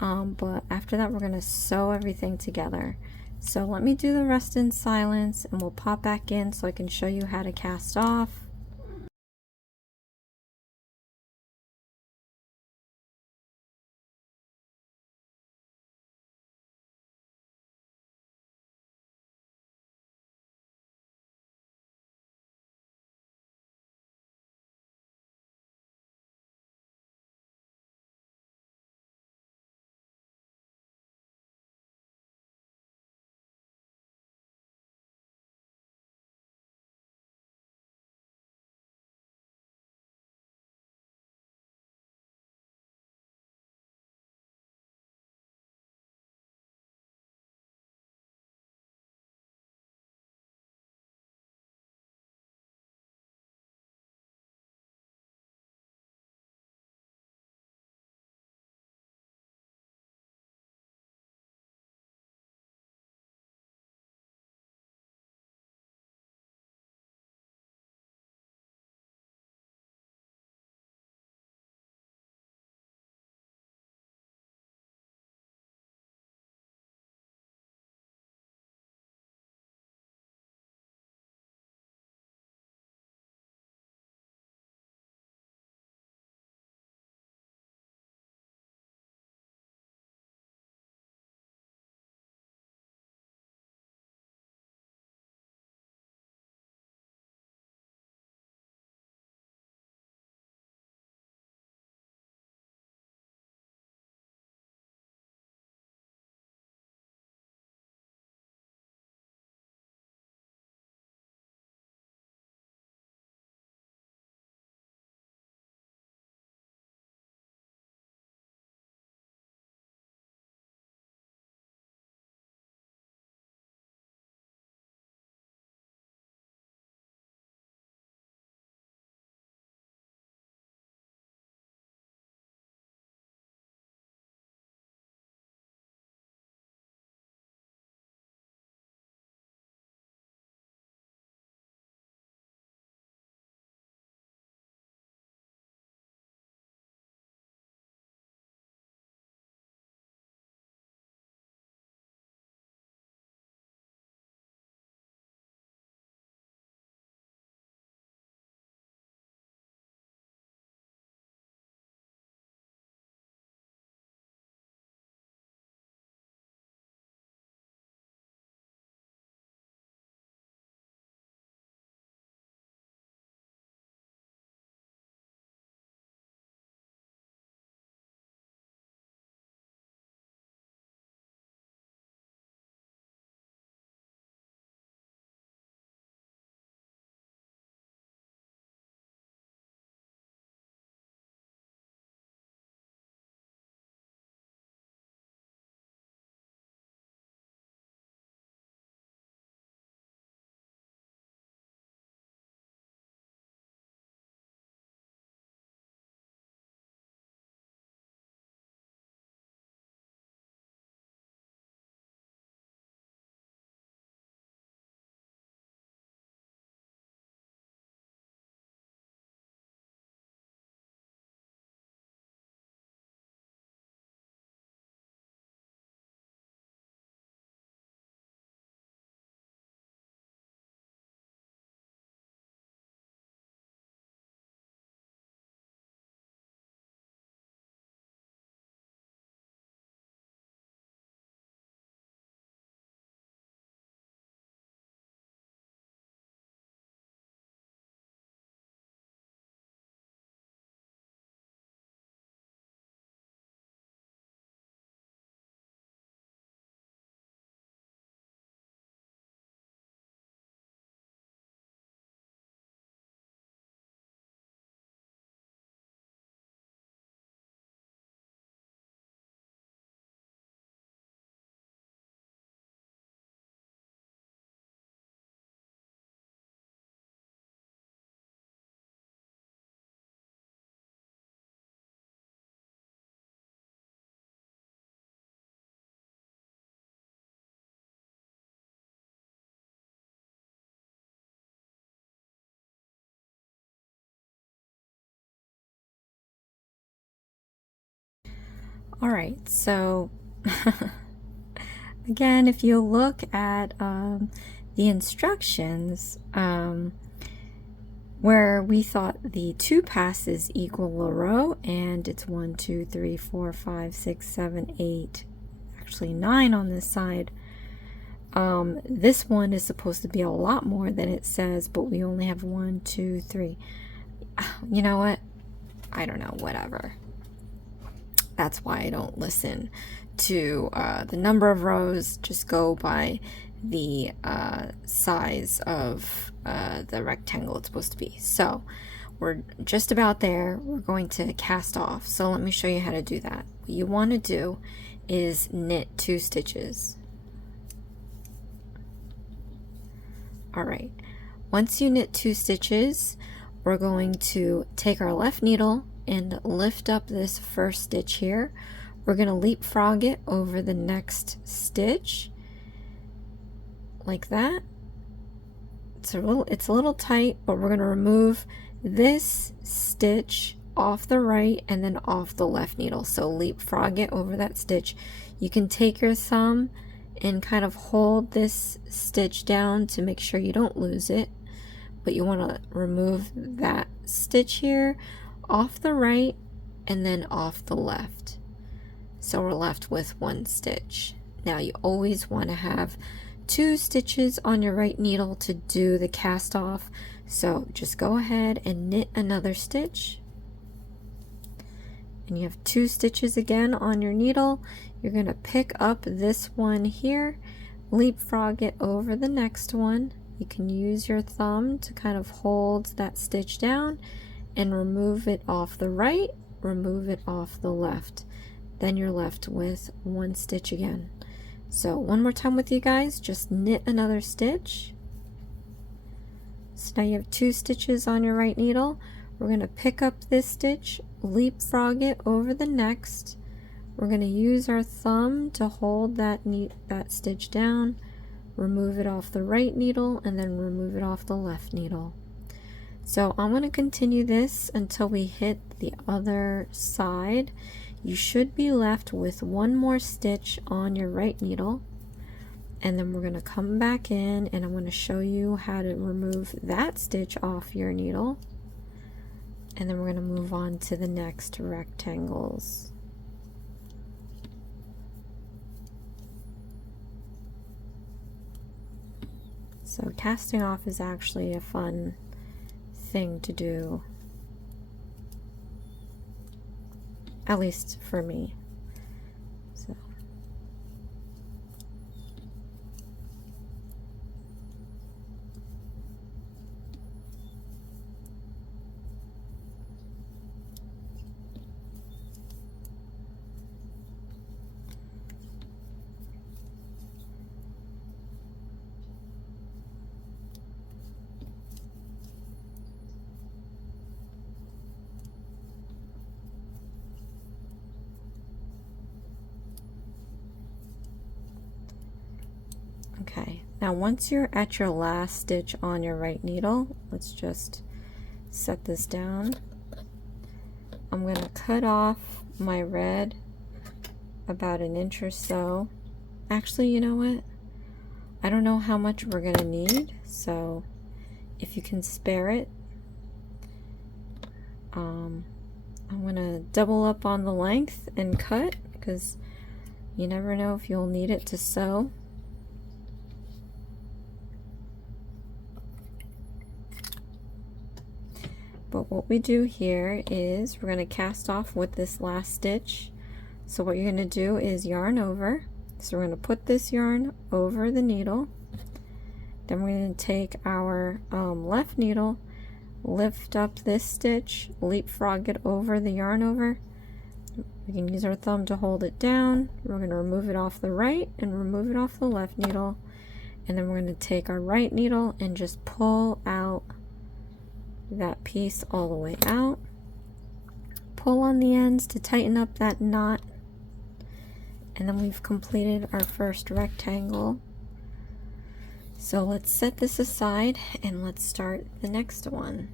but after that we're going to sew everything together. So let me do the rest in silence, and we'll pop back in so I can show you how to cast off. All right, so again, if you look at the instructions, where we thought the 2 passes equal a row, and it's 1, 2, 3, 4, 5, 6, 7, 8, actually 9 on this side. This one is supposed to be a lot more than it says, but we only have 1, 2, 3. You know what? I don't know, whatever. That's why I don't listen to the number of rows. Just go by the size of the rectangle it's supposed to be. So we're just about there. We're going to cast off. So let me show you how to do that. What you want to do is knit 2 stitches. All right. Once you knit 2 stitches, we're going to take our left needle and lift up this first stitch here. We're going to leapfrog it over the next stitch like that. It's a little tight, but we're going to remove this stitch off the right and then off the left needle. So leapfrog it over that stitch. You can take your thumb and kind of hold this stitch down to make sure you don't lose it, but you want to remove that stitch here off the right and then off the left. So we're left with 1 stitch. Now you always want to have 2 stitches on your right needle to do the cast off. So just go ahead and knit another stitch. And you have 2 stitches again on your needle. You're going to pick up this one here, leapfrog it over the next one. You can use your thumb to kind of hold that stitch down and remove it off the right, remove it off the left. Then you're left with 1 stitch again. So one more time with you guys, just knit another stitch. So now you have 2 stitches on your right needle. We're going to pick up this stitch, leapfrog it over the next. We're going to use our thumb to hold that stitch down, remove it off the right needle, and then remove it off the left needle. So I'm going to continue this until we hit the other side. You should be left with 1 more stitch on your right needle, and then we're going to come back in and I'm going to show you how to remove that stitch off your needle, and then we're going to move on to the next rectangles. So casting off is actually a fun thing to do, at least for me. So okay, now once you're at your last stitch on your right needle, let's just set this down. I'm going to cut off my red about 1 inch or so. Actually, you know what? I don't know how much we're going to need, so if you can spare it, I'm going to double up on the length and cut, because you never know if you'll need it to sew. But what we do here is we're going to cast off with this last stitch. So what you're going to do is yarn over. So we're going to put this yarn over the needle. Then we're going to take our left needle, lift up this stitch, leapfrog it over the yarn over. We can use our thumb to hold it down. We're going to remove it off the right and remove it off the left needle. And then we're going to take our right needle and just pull out that piece all the way out. Pull on the ends to tighten up that knot. And then we've completed our first rectangle. So let's set this aside and let's start the next one.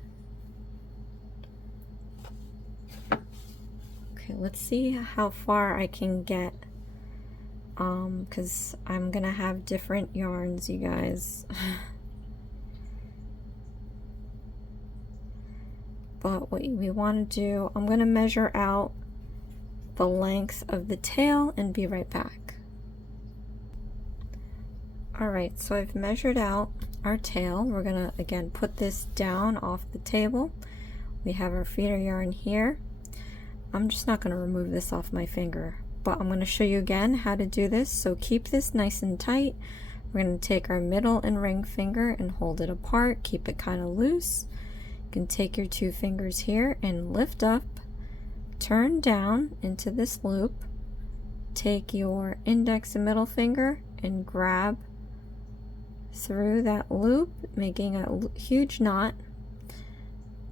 Okay, let's see how far I can get, because I'm gonna have different yarns, you guys. But what we want to do, I'm gonna measure out the length of the tail and be right back. Alright, so I've measured out our tail. We're gonna again put this down off the table. We have our feeder yarn here. I'm just not going to remove this off my finger, but I'm going to show you again how to do this. So keep this nice and tight. We're going to take our middle and ring finger and hold it apart. Keep it kind of loose. You can take your two fingers here and lift up, turn down into this loop. Take your index and middle finger and grab through that loop, making a huge knot.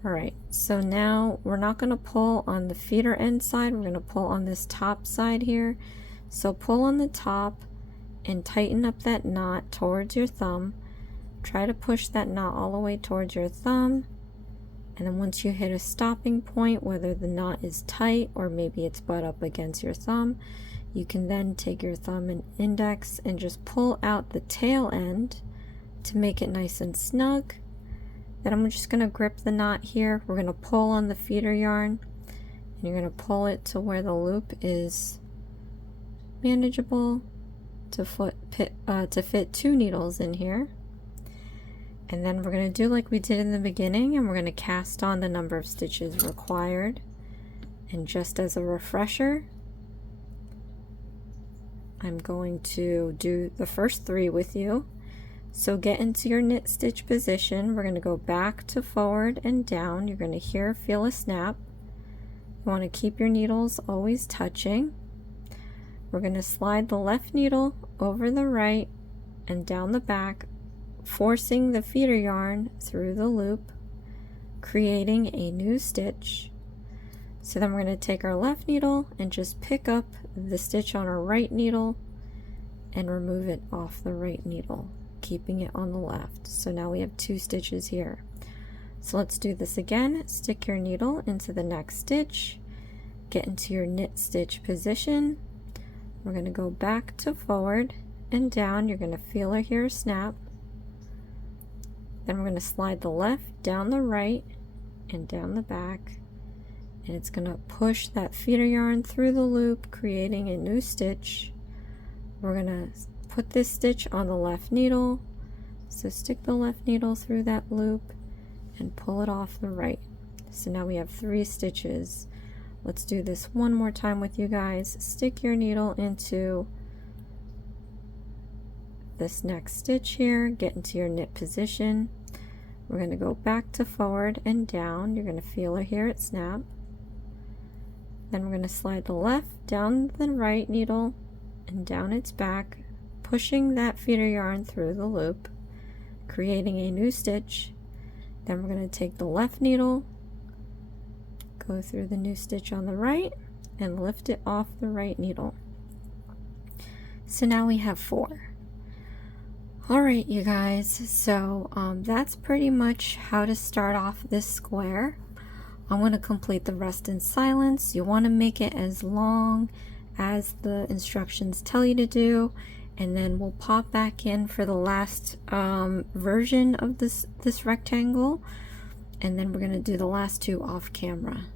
Alright, so now we're not going to pull on the feeder end side, we're going to pull on this top side here. So pull on the top and tighten up that knot towards your thumb. Try to push that knot all the way towards your thumb. And then once you hit a stopping point, whether the knot is tight or maybe it's butt up against your thumb, you can then take your thumb and index and just pull out the tail end to make it nice and snug. Then I'm just going to grip the knot here. We're going to pull on the feeder yarn and you're going to pull it to where the loop is manageable to fit 2 needles in here. And then we're going to do like we did in the beginning, and we're going to cast on the number of stitches required. And just as a refresher, I'm going to do the first 3 with you. So get into your knit stitch position. We're going to go back to forward and down. You're going to feel a snap. You want to keep your needles always touching. We're going to slide the left needle over the right and down the back, forcing the feeder yarn through the loop, creating a new stitch. So then we're going to take our left needle and just pick up the stitch on our right needle and remove it off the right needle, keeping it on the left. So now we have 2 stitches here. So let's do this again. Stick your needle into the next stitch, get into your knit stitch position. We're going to go back to forward and down. You're going to feel or hear a snap. Then we're going to slide the left down the right and down the back, and it's going to push that feeder yarn through the loop, creating a new stitch. We're going to put this stitch on the left needle, so stick the left needle through that loop and pull it off the right. So now we have 3 stitches. Let's do this one more time with you guys. Stick your needle into this next stitch here, get into your knit position. We're going to go back to forward and down. You're going to feel or hear it snap. Then we're going to slide the left down the right needle and down its back, pushing that feeder yarn through the loop, creating a new stitch. Then we're going to take the left needle, go through the new stitch on the right, and lift it off the right needle. So now we have 4. Alright, you guys, so that's pretty much how to start off this square. I'm going to complete the rest in silence. You want to make it as long as the instructions tell you to do, and then we'll pop back in for the last version of this rectangle, and then we're going to do the last 2 off camera.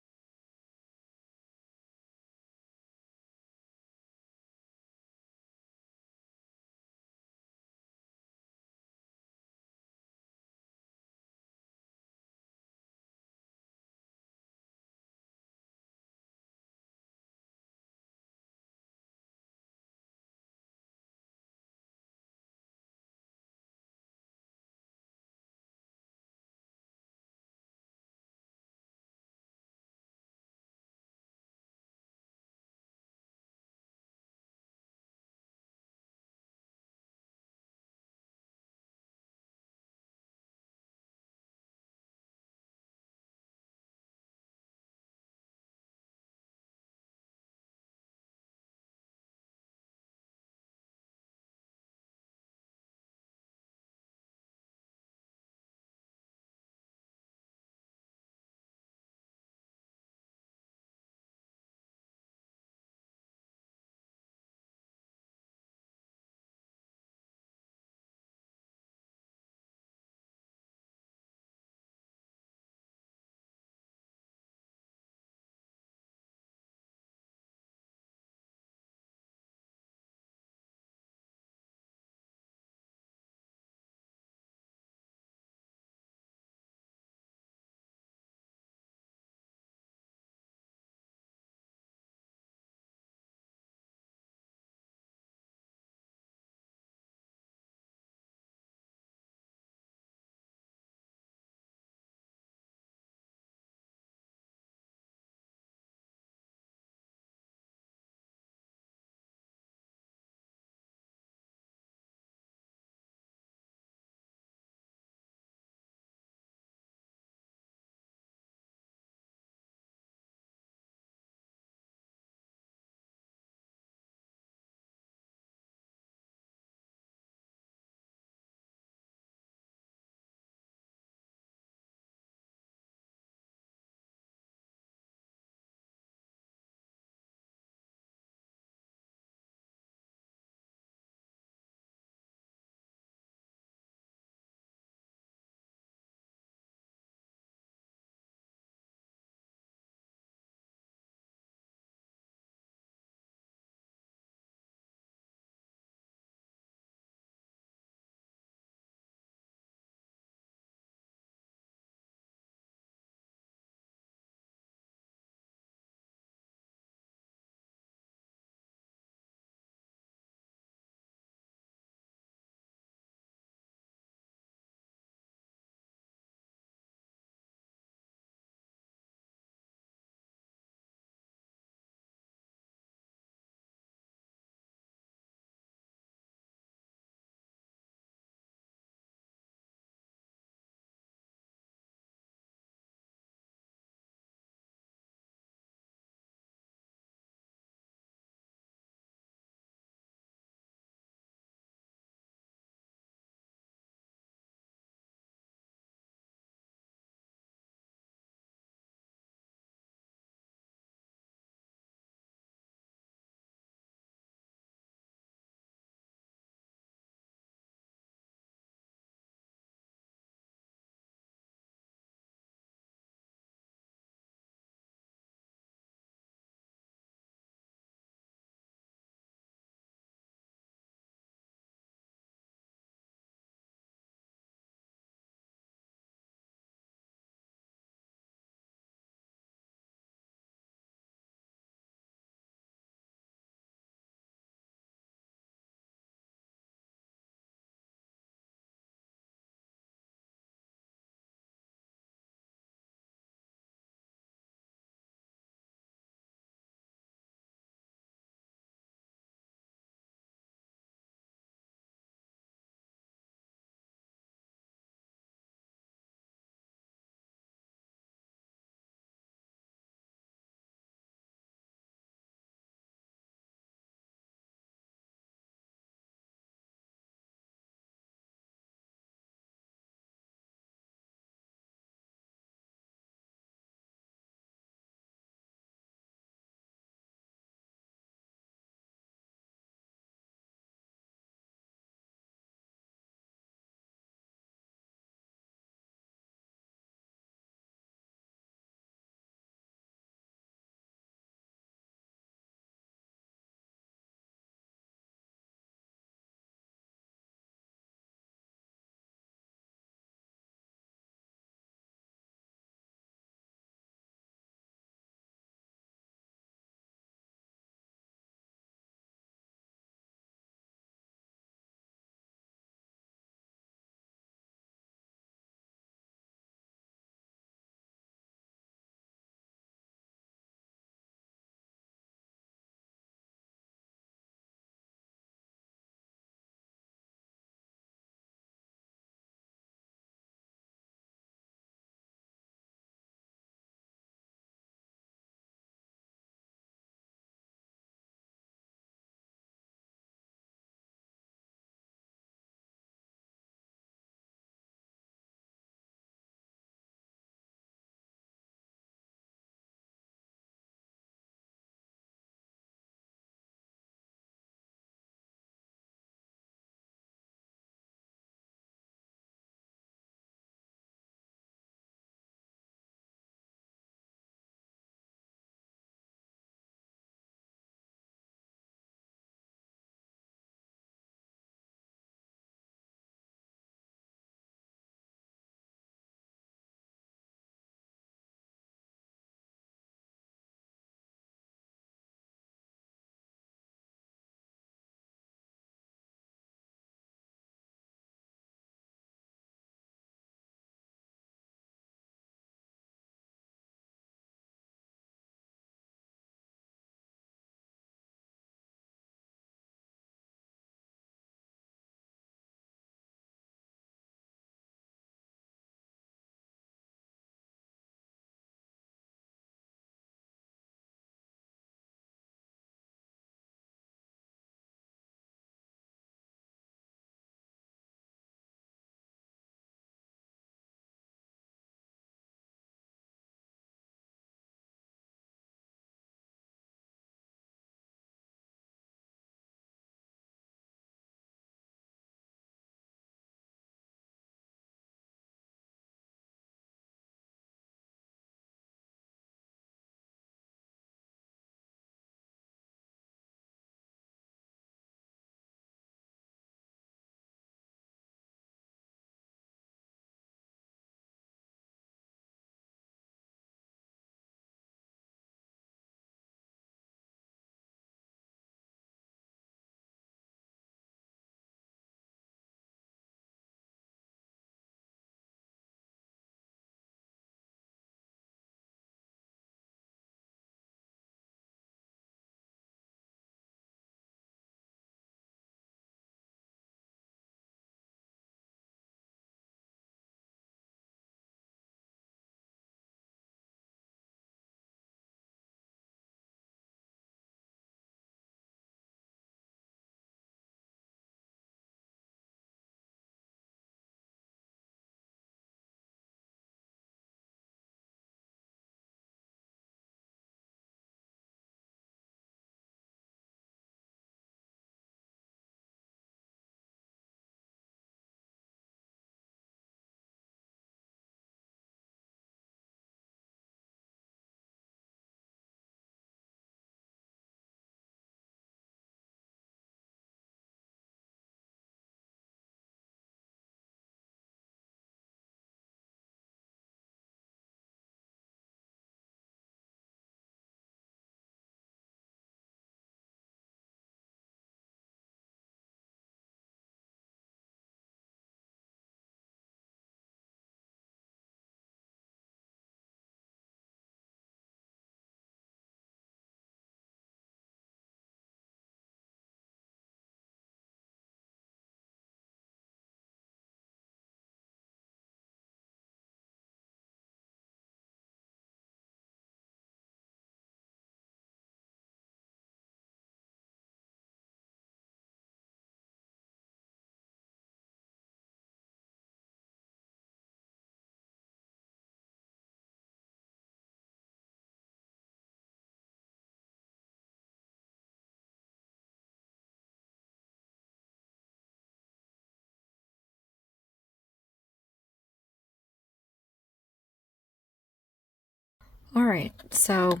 Alright, so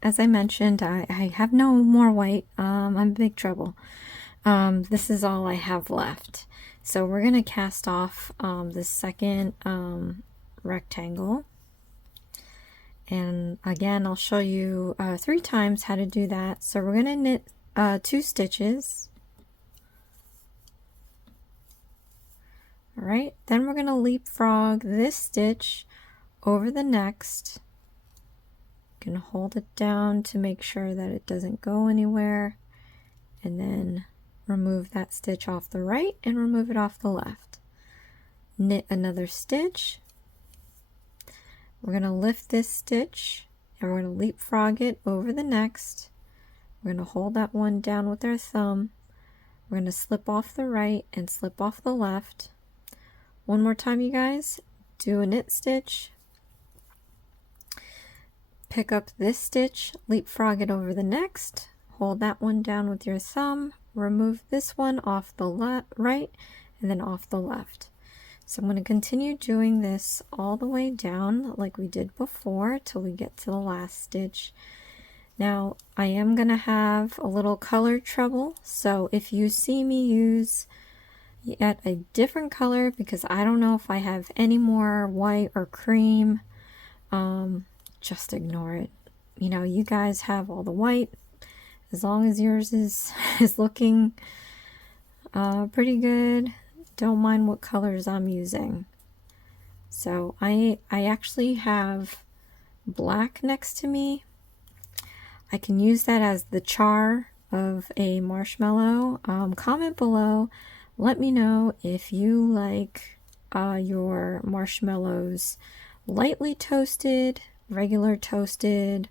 as I mentioned, I have no more white. I'm in big trouble. This is all I have left. So we're going to cast off the second rectangle. And again, I'll show you 3 times how to do that. So we're going to knit 2 stitches. Alright, then we're going to leapfrog this stitch over the next. You can hold it down to make sure that it doesn't go anywhere. And then remove that stitch off the right and remove it off the left. Knit another stitch. We're going to lift this stitch and we're going to leapfrog it over the next. We're going to hold that one down with our thumb. We're going to slip off the right and slip off the left. One more time, you guys. Do a knit stitch. Pick up this stitch, leapfrog it over the next. Hold that one down with your thumb. Remove this one off the right and then off the left. So I'm going to continue doing this all the way down like we did before till we get to the last stitch. Now I am going to have a little color trouble, so if you see me use yet a different color, because I don't know if I have any more white or cream, just ignore it. You know, you guys have all the white. As long as yours is looking pretty good, don't mind what colors I'm using. So I actually have black next to me. I can use that as the char of a marshmallow. Comment below. Let me know if you like your marshmallows lightly toasted, regular toasted,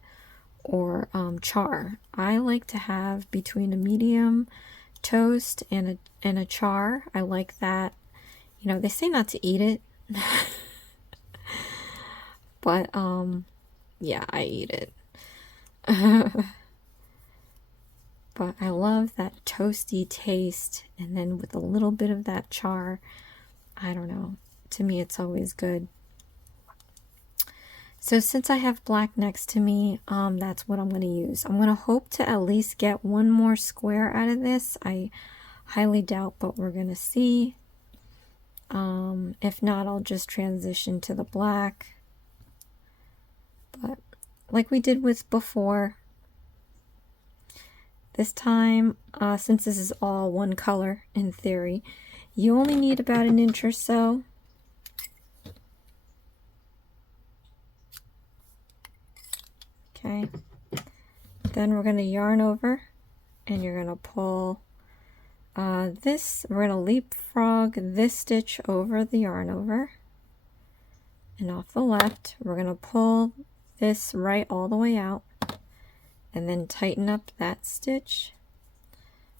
or char. I like to have between a medium toast and a char. I like that. You know, they say not to eat it. But yeah, I eat it. But I love that toasty taste, and then with a little bit of that char, I don't know, to me it's always good. So since I have black next to me, that's what I'm going to use. I'm going to hope to at least get one more square out of this. I highly doubt, but we're going to see. If not, I'll just transition to the black. But like we did with before, this time, since this is all one color in theory, you only need about 1 inch or so. Okay, then we're going to yarn over and you're going to pull this, we're going to leapfrog this stitch over the yarn over, and off the left we're going to pull this right all the way out and then tighten up that stitch.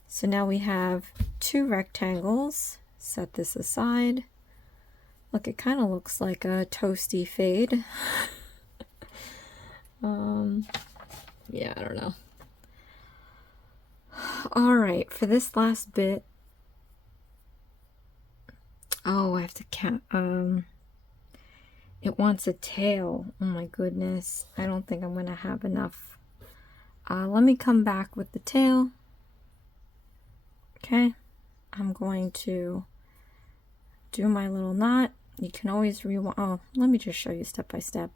So now we have 2 rectangles. Set this aside. Look, it kind of looks like a toasty fade. Yeah, I don't know. Alright, for this last bit, oh, I have to count, it wants a tail. Oh my goodness, I don't think I'm going to have enough. Let me come back with the tail. Okay, I'm going to do my little knot. You can always rewind. Oh, let me just show you step by step.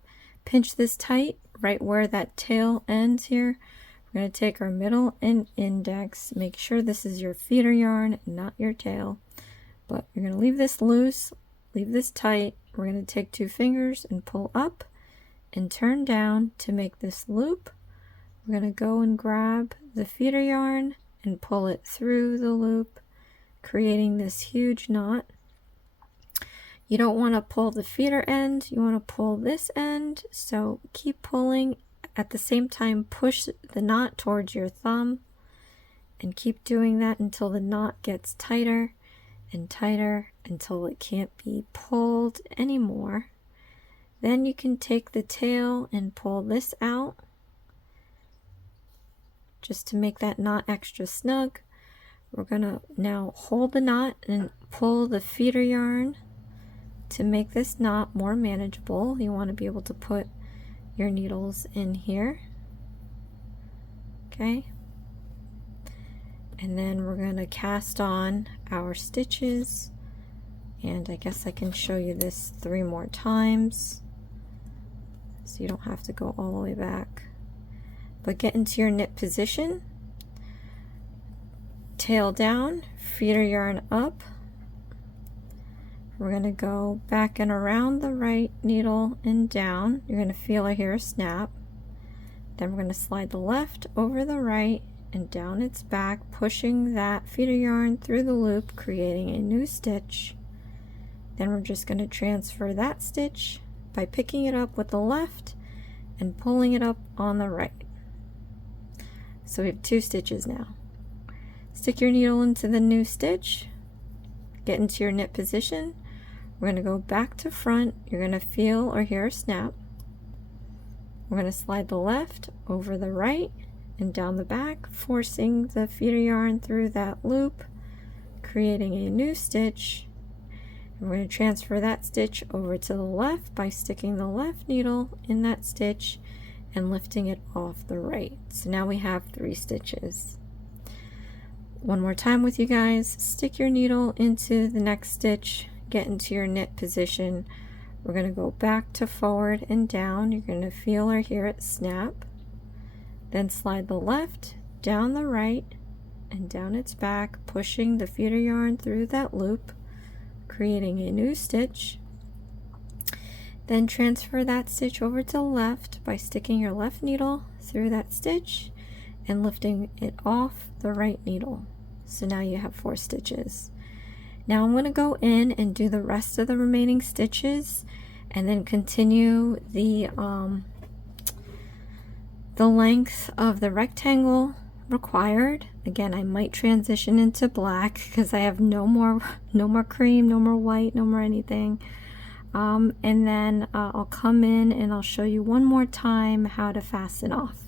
Pinch this tight right where that tail ends here. We're going to take our middle and index. Make sure this is your feeder yarn, not your tail. But you're going to leave this loose, leave this tight. We're going to take 2 fingers and pull up and turn down to make this loop. We're going to go and grab the feeder yarn and pull it through the loop, creating this huge knot. You don't want to pull the feeder end, you want to pull this end, so keep pulling. At the same time, push the knot towards your thumb and keep doing that until the knot gets tighter and tighter until it can't be pulled anymore. Then you can take the tail and pull this out just to make that knot extra snug. We're going to now hold the knot and pull the feeder yarn to make this knot more manageable. You want to be able to put your needles in here. Okay. And then we're going to cast on our stitches. And I guess I can show you this 3 more times, so you don't have to go all the way back. But get into your knit position, tail down, feeder yarn up. We're going to go back and around the right needle and down. You're going to feel or hear a snap. Then we're going to slide the left over the right and down its back, pushing that feeder yarn through the loop, creating a new stitch. Then we're just going to transfer that stitch by picking it up with the left and pulling it up on the right. So we have 2 stitches now. Stick your needle into the new stitch, get into your knit position. We're going to go back to front. You're going to feel or hear a snap. We're going to slide the left over the right and down the back, forcing the feeder yarn through that loop, creating a new stitch. And we're going to transfer that stitch over to the left by sticking the left needle in that stitch and lifting it off the right. So now we have 3 stitches. One more time with you guys. Stick your needle into the next stitch, get into your knit position. We're going to go back to forward and down. You're going to feel or hear it snap. Then slide the left down the right and down its back, pushing the feeder yarn through that loop, creating a new stitch. Then transfer that stitch over to the left by sticking your left needle through that stitch and lifting it off the right needle. So now you have 4 stitches. Now I'm going to go in and do the rest of the remaining stitches and then continue the length of the rectangle required. Again, I might transition into black because I have no more cream, no more white, no more anything. And then I'll come in and I'll show you one more time how to fasten off.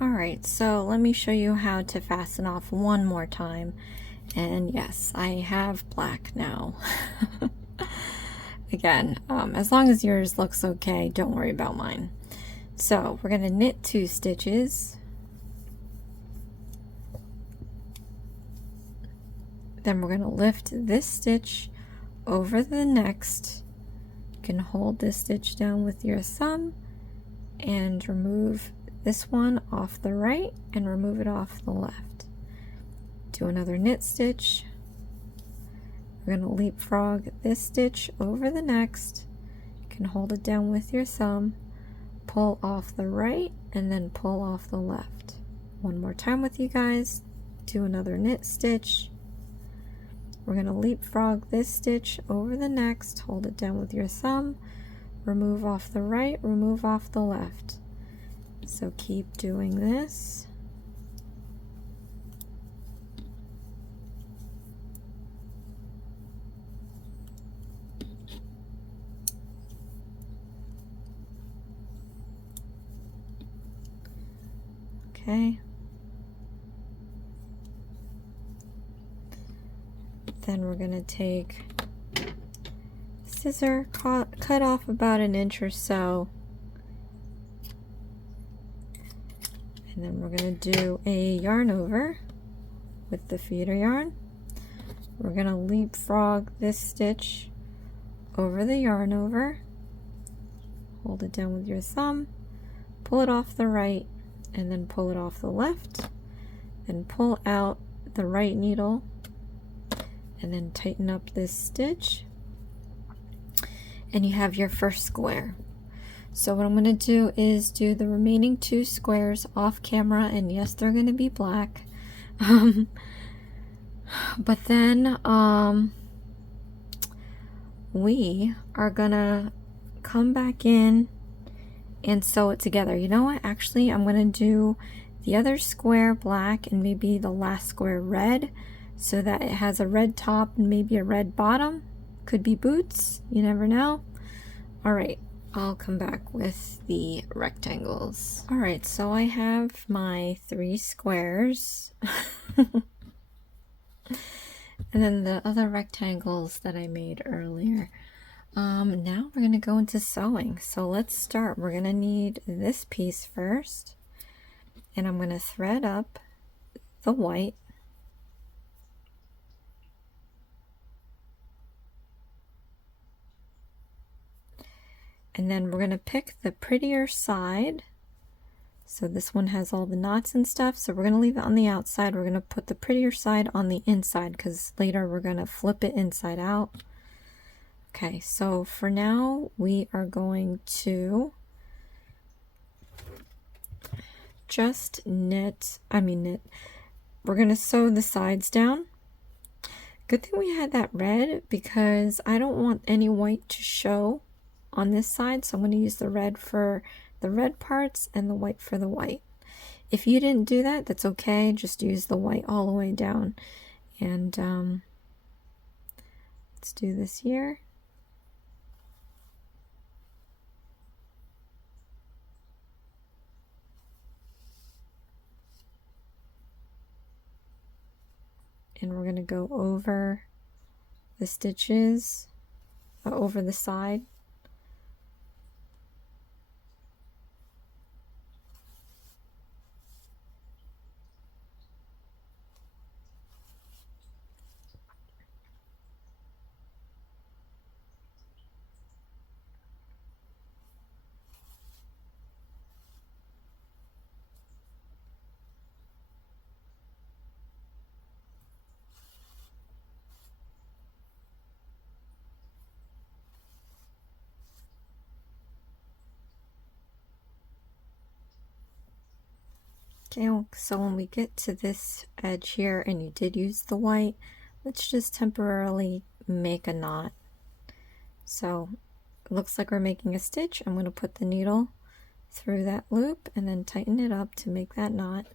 Alright, so let me show you how to fasten off one more time. And yes, I have black now. Again, as long as yours looks okay, don't worry about mine. So we're going to knit 2 stitches. Then we're going to lift this stitch over the next. You can hold this stitch down with your thumb and remove this one off the right and remove it off the left. Do another knit stitch. We're going to leapfrog this stitch over the next. You can hold it down with your thumb, pull off the right, and then pull off the left. One more time with you guys. Do another knit stitch. We're going to leapfrog this stitch over the next, hold it down with your thumb, remove off the right, remove off the left. So keep doing this. Okay. Then we're going to take scissor, cut off about an inch or so. And then we're going to do a yarn over with the feeder yarn. We're going to leapfrog this stitch over the yarn over. Hold it down with your thumb, pull it off the right, and then pull it off the left, then pull out the right needle and then tighten up this stitch, and you have your first square. So what I'm going to do is do the remaining 2 squares off camera, and yes, they're going to be black. But then we are going to come back in and sew it together. You know what? Actually, I'm going to do the other square black and maybe the last square red, so that it has a red top and maybe a red bottom. Could be boots. You never know. Alright, I'll come back with the rectangles. Alright, so I have my 3 squares. And then the other rectangles that I made earlier. Now we're going to go into sewing. So let's start. We're going to need this piece first. And I'm going to thread up the white. And then we're going to pick the prettier side. So this one has all the knots and stuff. So we're going to leave it on the outside. We're going to put the prettier side on the inside because later we're going to flip it inside out. Okay, so for now we are going to just we're going to sew the sides down. Good thing we had that red because I don't want any white to show on this side, so I'm going to use the red for the red parts and the white for the white. If you didn't do that, that's okay. Just use the white all the way down. And let's do this here. And we're going to go over the stitches, over the side. Okay, so when we get to this edge here and you did use the white, let's just temporarily make a knot. So it looks like we're making a stitch. I'm going to put the needle through that loop and then tighten it up to make that knot.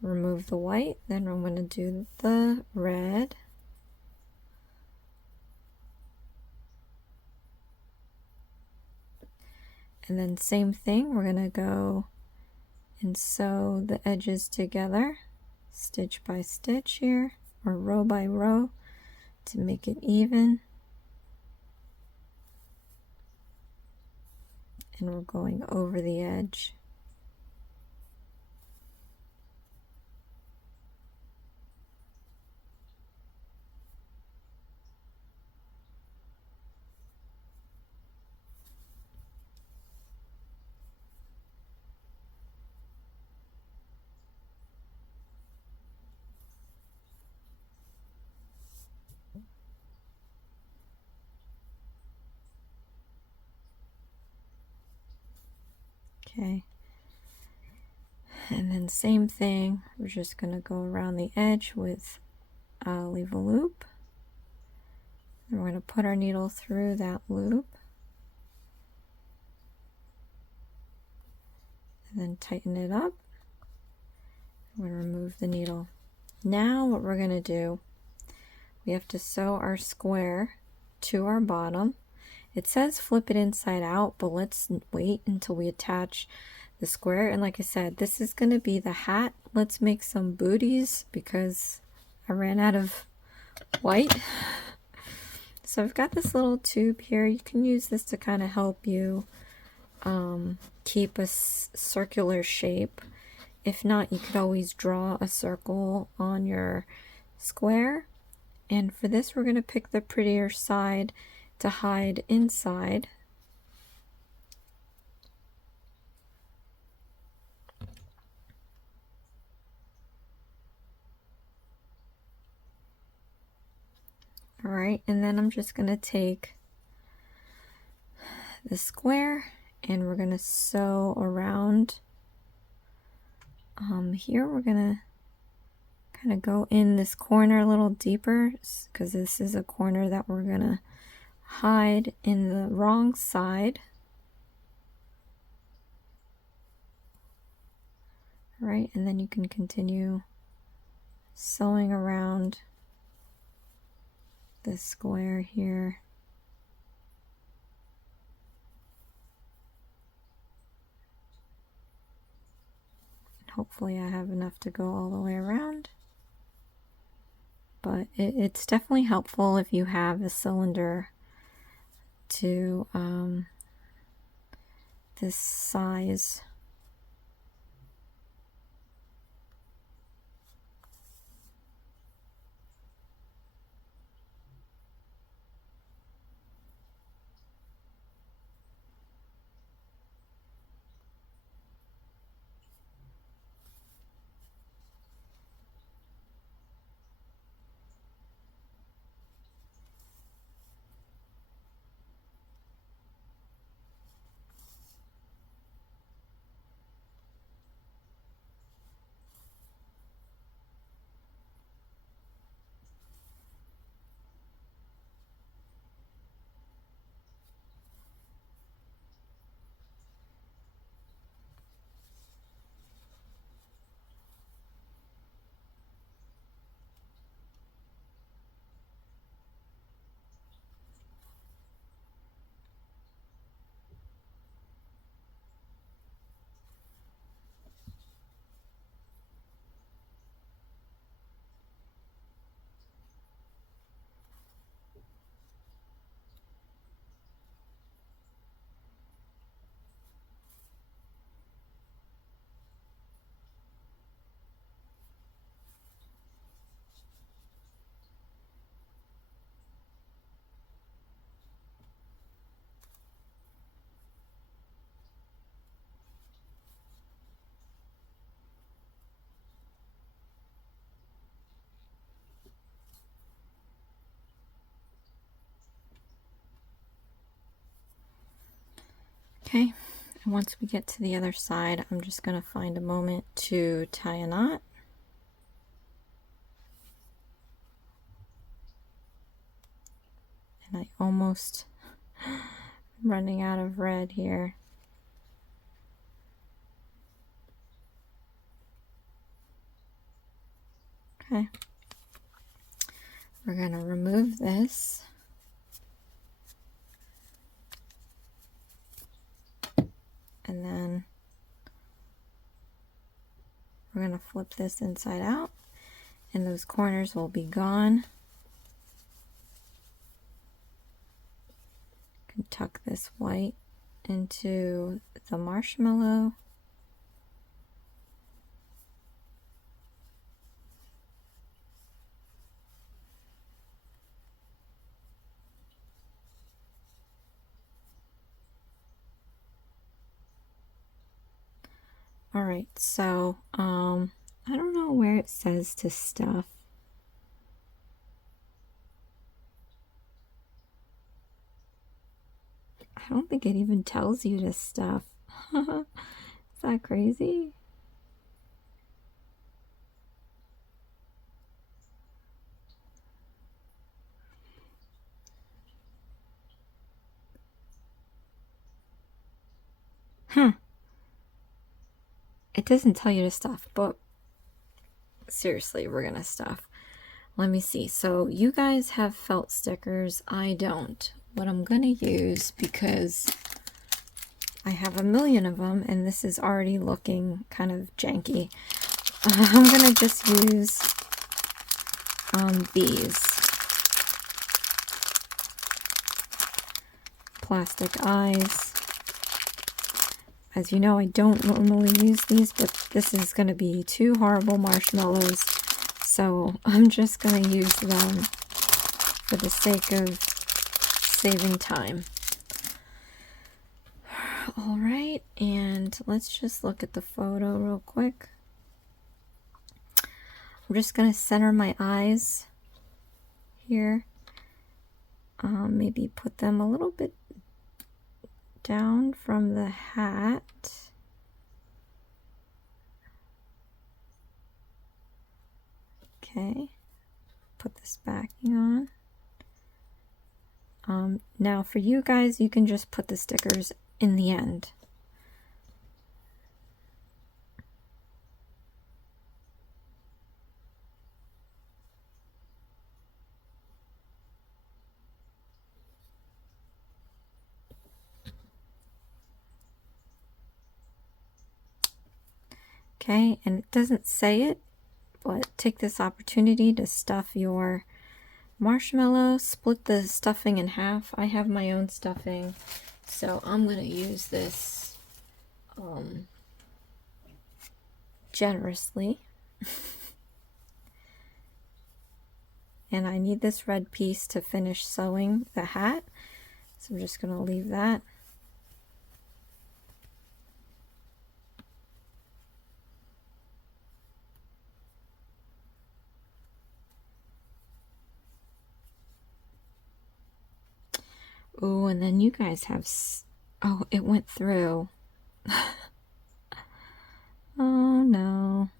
Remove the white, then I'm going to do the red. And then same thing, we're going to go and sew the edges together, stitch by stitch here, or row by row, to make it even. And we're going over the edge. Okay, and then same thing, we're just going to go around the edge with leave a loop. And we're going to put our needle through that loop and then tighten it up. We're going to remove the needle. Now what we're going to do, we have to sew our square to our bottom. It says flip it inside out, but let's wait until we attach the square. And like I said, this is going to be the hat. Let's make some booties because I ran out of white. So I've got this little tube here. You can use this to kind of help you keep a circular shape. If not, you could always draw a circle on your square. And for this, we're going to pick the prettier side to hide inside. All right, and then I'm just going to take the square and we're going to sew around. Here we're going to kind of go in this corner a little deeper because this is a corner that we're going to hide in the wrong side. All right, and then you can continue sewing around this square here. And hopefully I have enough to go all the way around. But it's definitely helpful if you have a cylinder to this size. Okay, and once we get to the other side, I'm just going to find a moment to tie a knot. And I almost running out of red here. Okay, we're going to remove this. And then we're going to flip this inside out, and those corners will be gone. Can tuck this white into the marshmallow. All right, so I don't know where it says to stuff. I don't think it even tells you to stuff. Is that crazy? Huh. It doesn't tell you to stuff, but seriously, we're gonna stuff. Let me see. So you guys have felt stickers. I don't. What I'm gonna use, because I have a million of them and this is already looking kind of janky, I'm gonna just use these plastic eyes. As you know, I don't normally use these, but this is going to be 2 horrible marshmallows, so I'm just going to use them for the sake of saving time. Alright, and let's just look at the photo real quick. I'm just going to center my eyes here. Maybe put them a little bit down from the hat. Okay, put this backing on. Now for you guys, you can just put the stickers in the end. Okay, and it doesn't say it, but take this opportunity to stuff your marshmallow. Split the stuffing in half. I have my own stuffing, so I'm going to use this generously. And I need this red piece to finish sewing the hat, so I'm just going to leave that. Oh, and then you guys have... Oh, it went through. Oh, no.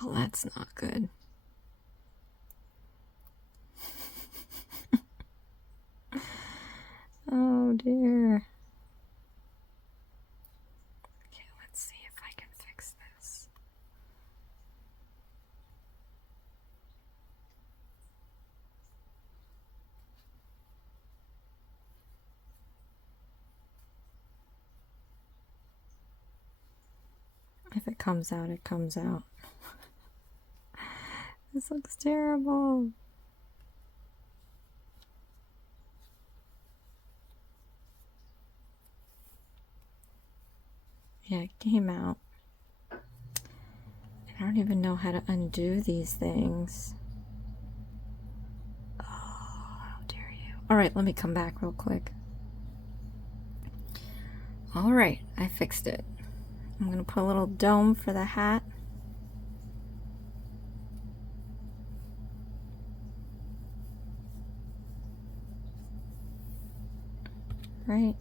Well, that's not good. Oh, dear. Okay, let's see if I can fix this. If it comes out, it comes out. This looks terrible. Yeah, it came out. I don't even know how to undo these things. Oh, how dare you. Alright, let me come back real quick. Alright, I fixed it. I'm going to put a little dome for the hat. Right.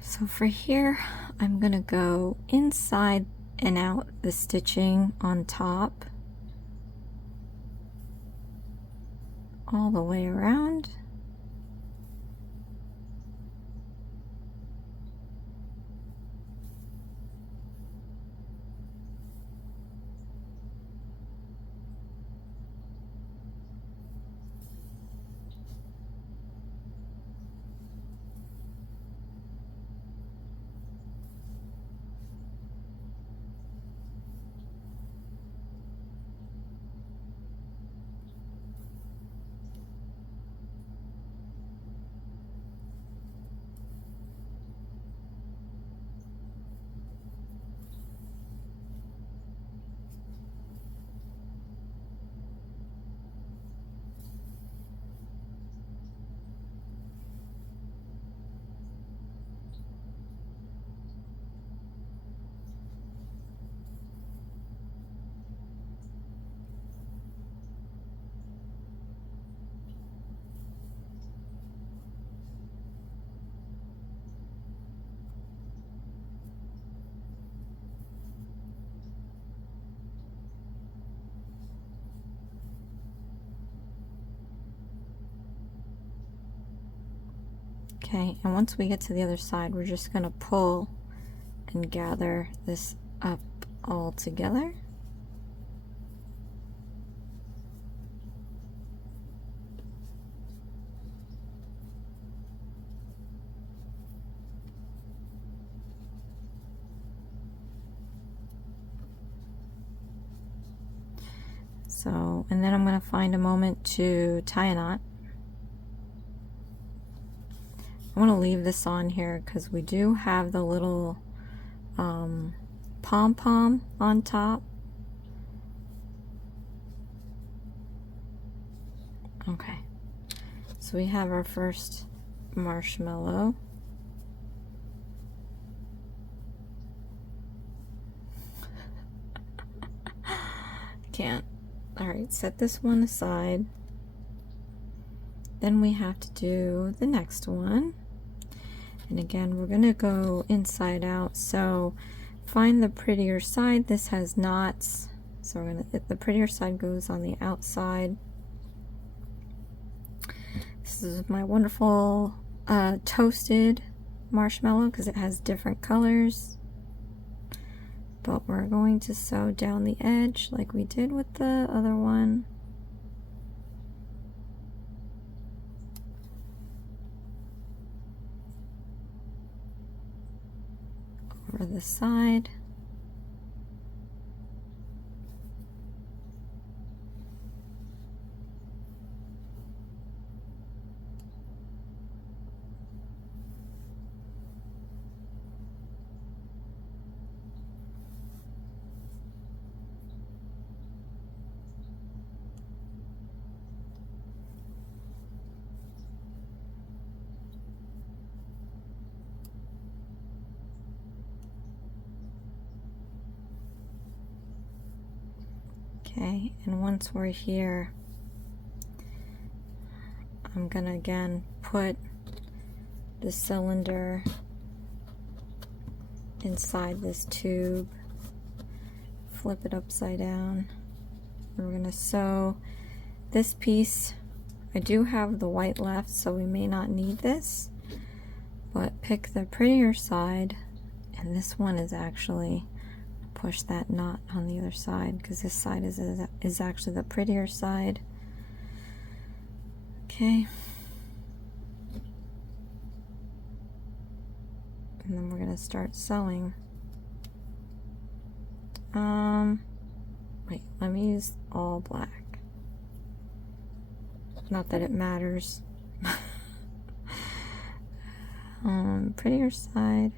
So for here, I'm going to go inside and out the stitching on top all the way around. Okay, and once we get to the other side, we're just gonna pull and gather this up all together. So, and then I'm going to find a moment to tie a knot. I want to leave this on here because we do have the little pom-pom on top. Okay, so we have our first marshmallow. Can't. Alright, set this one aside. Then we have to do the next one. And again, we're going to go inside out. So find the prettier side. This has knots. So we're going to, the prettier side goes on the outside. This is my wonderful toasted marshmallow because it has different colors. But we're going to sew down the edge like we did with the other one. Over the side. Okay, and once we're here, I'm gonna again put the cylinder inside this tube, flip it upside down. We're gonna sew this piece. I do have the white left, so we may not need this, but pick the prettier side, and this one is actually push that knot on the other side because this side is actually the prettier side. Okay, and then we're gonna start sewing. Wait, let me use all black. Not that it matters. Prettier side.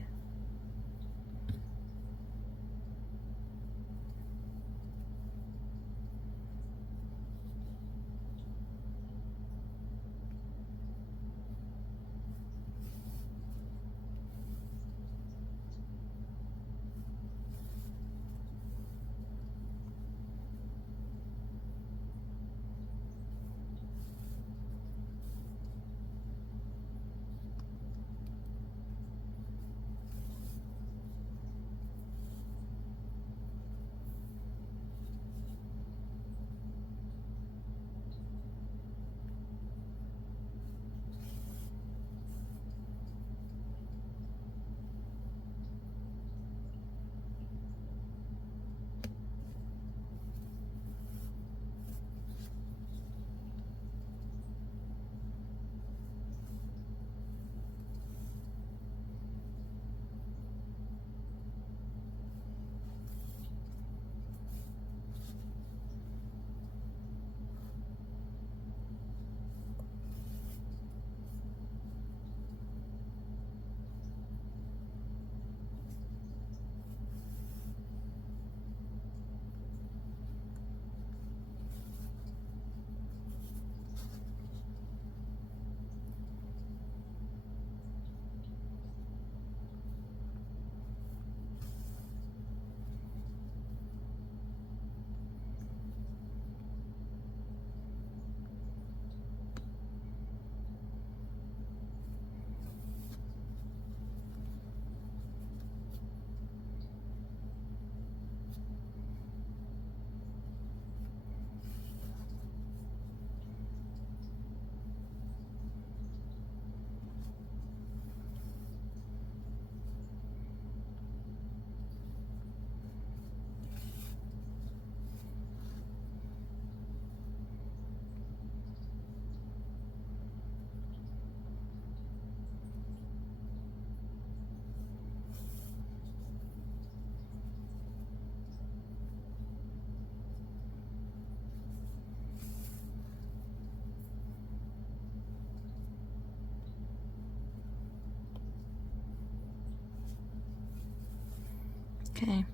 Okay.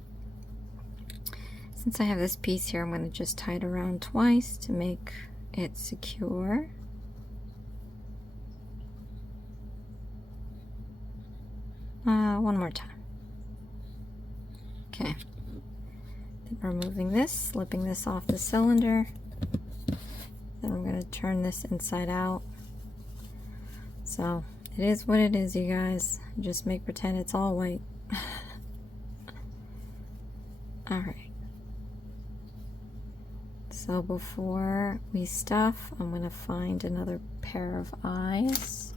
Since I have this piece here, I'm going to just tie it around twice to make it secure. One more time. Okay. Then removing this, slipping this off the cylinder. Then I'm going to turn this inside out. So it is what it is, you guys. Just make pretend it's all white. Alright. So before we stuff, I'm going to find another pair of eyes.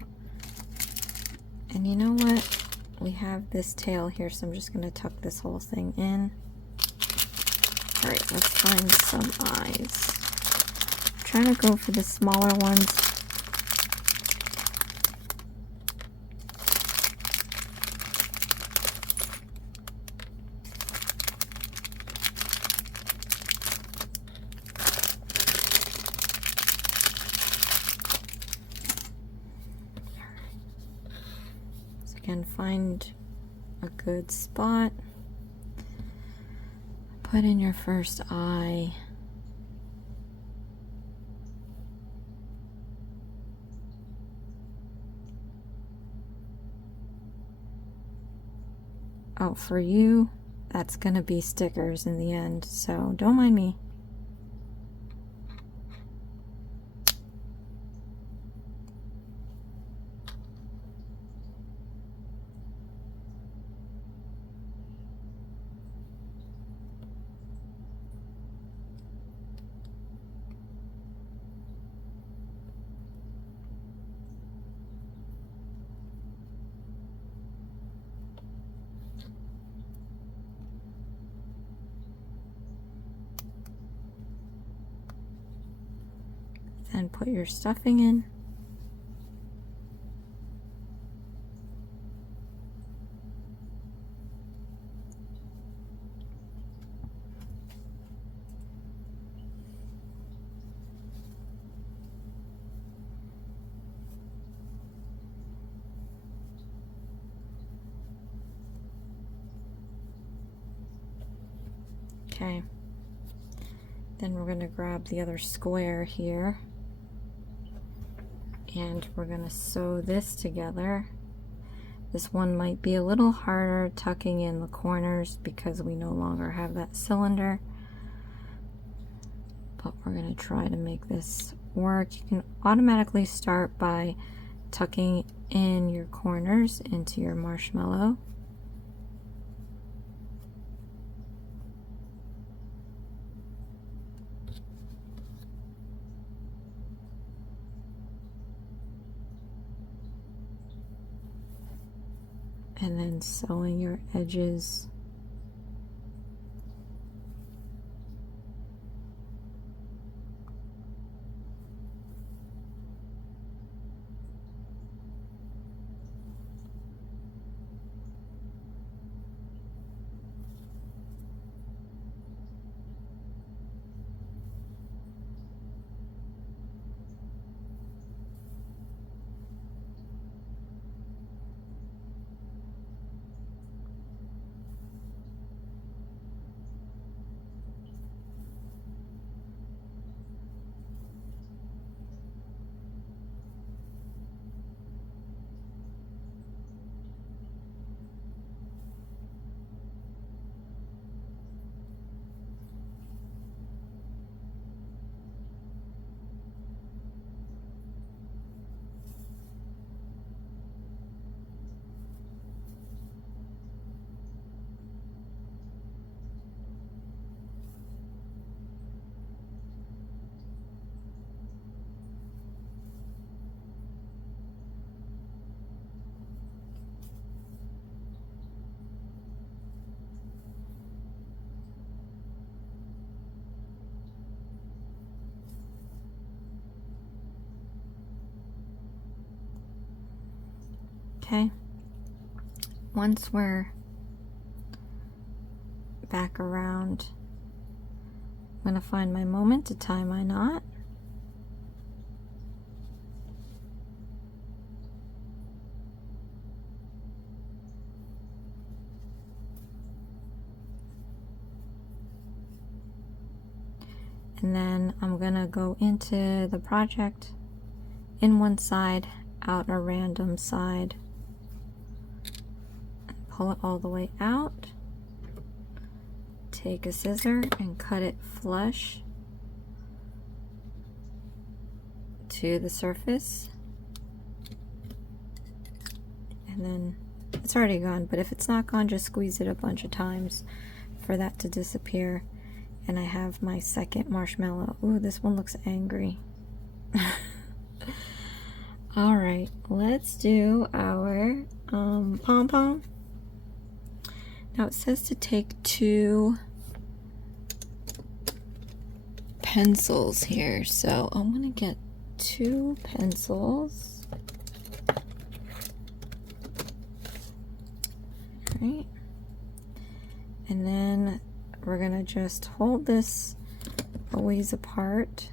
And you know what? We have this tail here, so I'm just going to tuck this whole thing in. Alright, let's find some eyes. I'm trying to go for the smaller ones. Again, find a good spot. Put in your first eye. Oh, for you, that's gonna be stickers in the end, so don't mind me. Then put your stuffing in. Okay. Then we're going to grab the other square here. And we're going to sew this together. This one might be a little harder tucking in the corners because we no longer have that cylinder. But we're going to try to make this work. You can automatically start by tucking in your corners into your marshmallow. And then sewing your edges. Okay, once we're back around, I'm going to find my moment to tie my knot. And then I'm gonna go into the project in one side, out a random side, pull it all the way out, take a scissor and cut it flush to the surface, and then it's already gone, but if it's not gone, just squeeze it a bunch of times for that to disappear. And I have my second marshmallow. Ooh, this one looks angry. All right, let's do our pom-pom. Now it says to take 2 pencils here, so I'm gonna get 2 pencils. All right, and then we're gonna just hold this a ways apart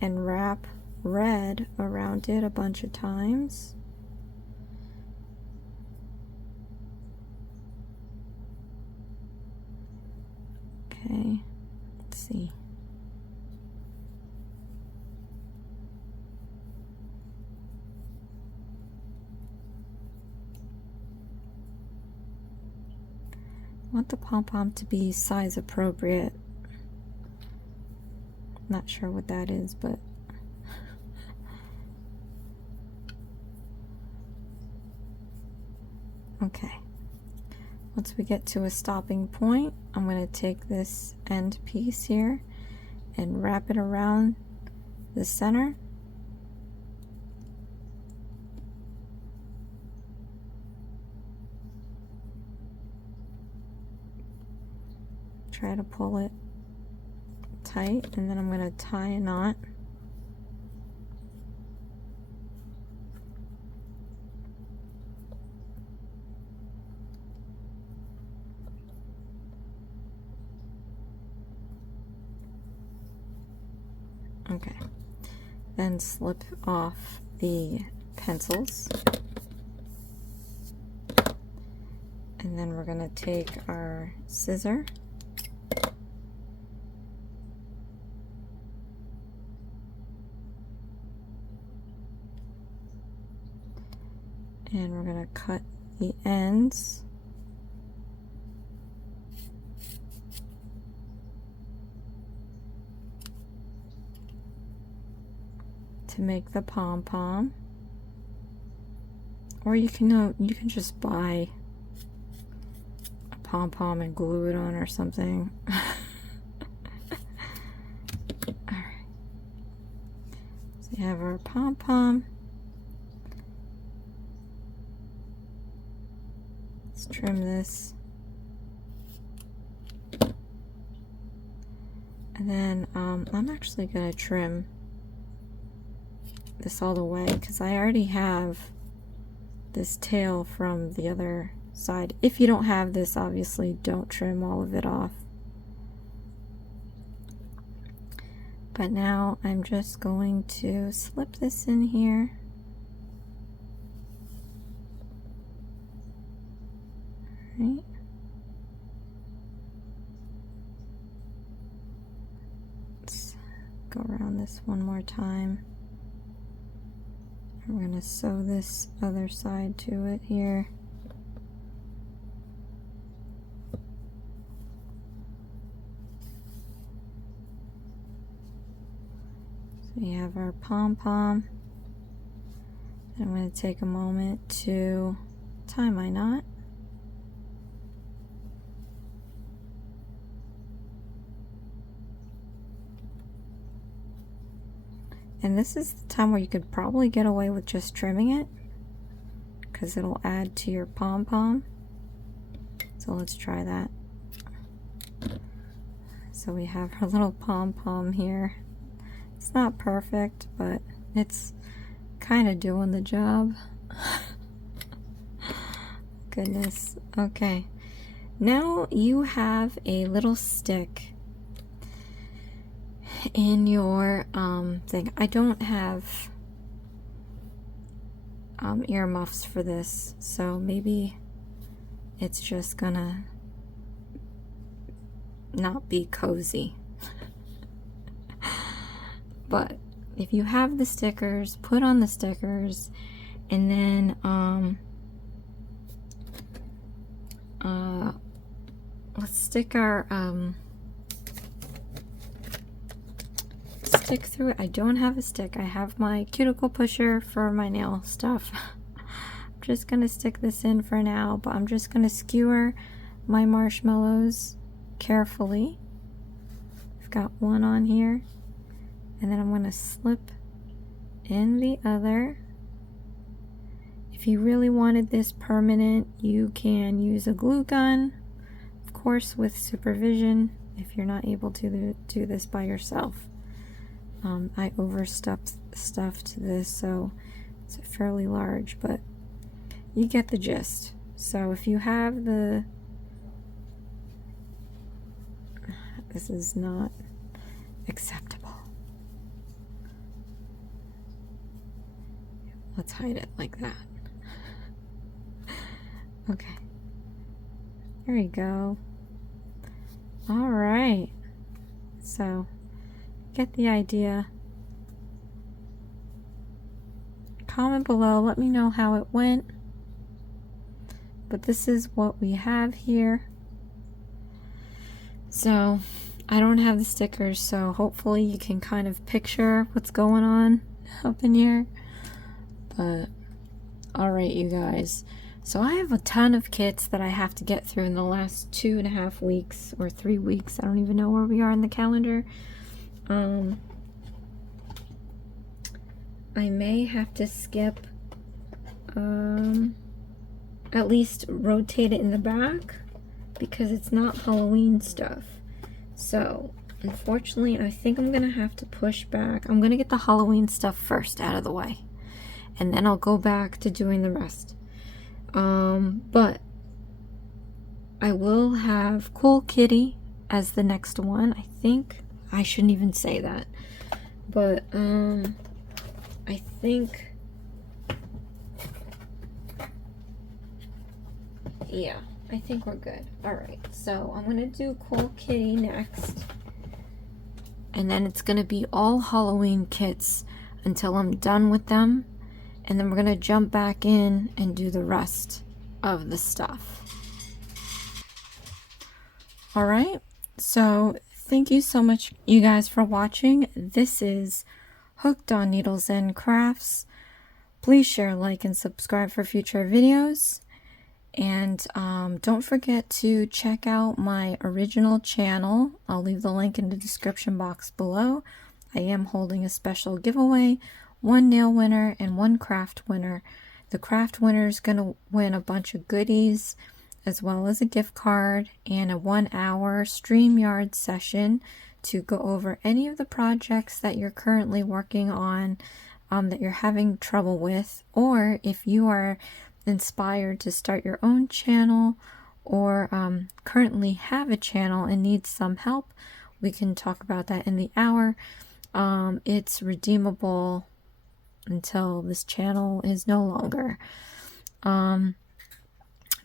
and wrap red around it a bunch of times. Okay, let's see. I want the pom-pom to be size appropriate. Not sure what that is, but okay. Once we get to a stopping point, I'm going to take this end piece here and wrap it around the center. Try to pull it tight, and then I'm going to tie a knot. Okay, then slip off the pencils, and then we're going to take our scissor and we're going to cut the ends. To make the pom-pom, or you can just buy a pom-pom and glue it on or something. Alright, so we have our pom-pom. Let's trim this, and then I'm actually going to trim this all the way because I already have this tail from the other side. If you don't have this, obviously don't trim all of it off. But now I'm just going to slip this in here. Right. Let's go around this one more time. We're going to sew this other side to it here. So we have our pom-pom. I'm going to take a moment to tie my knot. And this is the time where you could probably get away with just trimming it because it'll add to your pom-pom. So let's try that. So we have our little pom-pom here. It's not perfect, but it's kind of doing the job. Goodness. Okay. Now you have a little stick in your thing. I don't have earmuffs for this, so maybe it's just gonna not be cozy. But if you have the stickers, put on the stickers, and then let's stick our stick through it. I don't have a stick. I have my cuticle pusher for my nail stuff. I'm just gonna stick this in for now, but I'm just gonna skewer my marshmallows carefully. I've got one on here, and then I'm gonna slip in the other. If you really wanted this permanent, you can use a glue gun, of course with supervision if you're not able to do this by yourself. I overstuffed this, so it's fairly large, but you get the gist. So if you have the... This is not acceptable. Let's hide it like that. Okay. There you go. All right. So, get the idea. Comment below. Let me know how it went. But this is what we have here. So, I don't have the stickers, so hopefully you can kind of picture what's going on up in here. But, alright you guys. So I have a ton of kits that I have to get through in the last 2.5 weeks or 3 weeks. I don't even know where we are in the calendar. I may have to skip, at least rotate it in the back because it's not Halloween stuff. So unfortunately, I think I'm gonna have to push back. I'm gonna get the Halloween stuff first out of the way, and then I'll go back to doing the rest. But I will have Cool Kitty as the next one. I think I shouldn't even say that, but I think, yeah, I think we're good. All right, so I'm gonna do Cool Kitty next, and then it's gonna be all Halloween kits until I'm done with them. And then we're gonna jump back in and do the rest of the stuff. All right, so thank you so much, you guys, for watching. This is Hooked on Needles and Crafts. Please share, like, and subscribe for future videos. And don't forget to check out my original channel. I'll leave the link in the description box below. I am holding a special giveaway. 1 nail winner and 1 craft winner. The craft winner is going to win a bunch of goodies, as well as a gift card and a 1-hour StreamYard session to go over any of the projects that you're currently working on, that you're having trouble with, or if you are inspired to start your own channel, or currently have a channel and need some help, we can talk about that in the hour. It's redeemable until this channel is no longer. But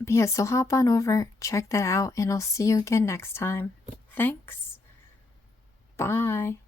yeah, so hop on over, check that out, and I'll see you again next time. Thanks. Bye.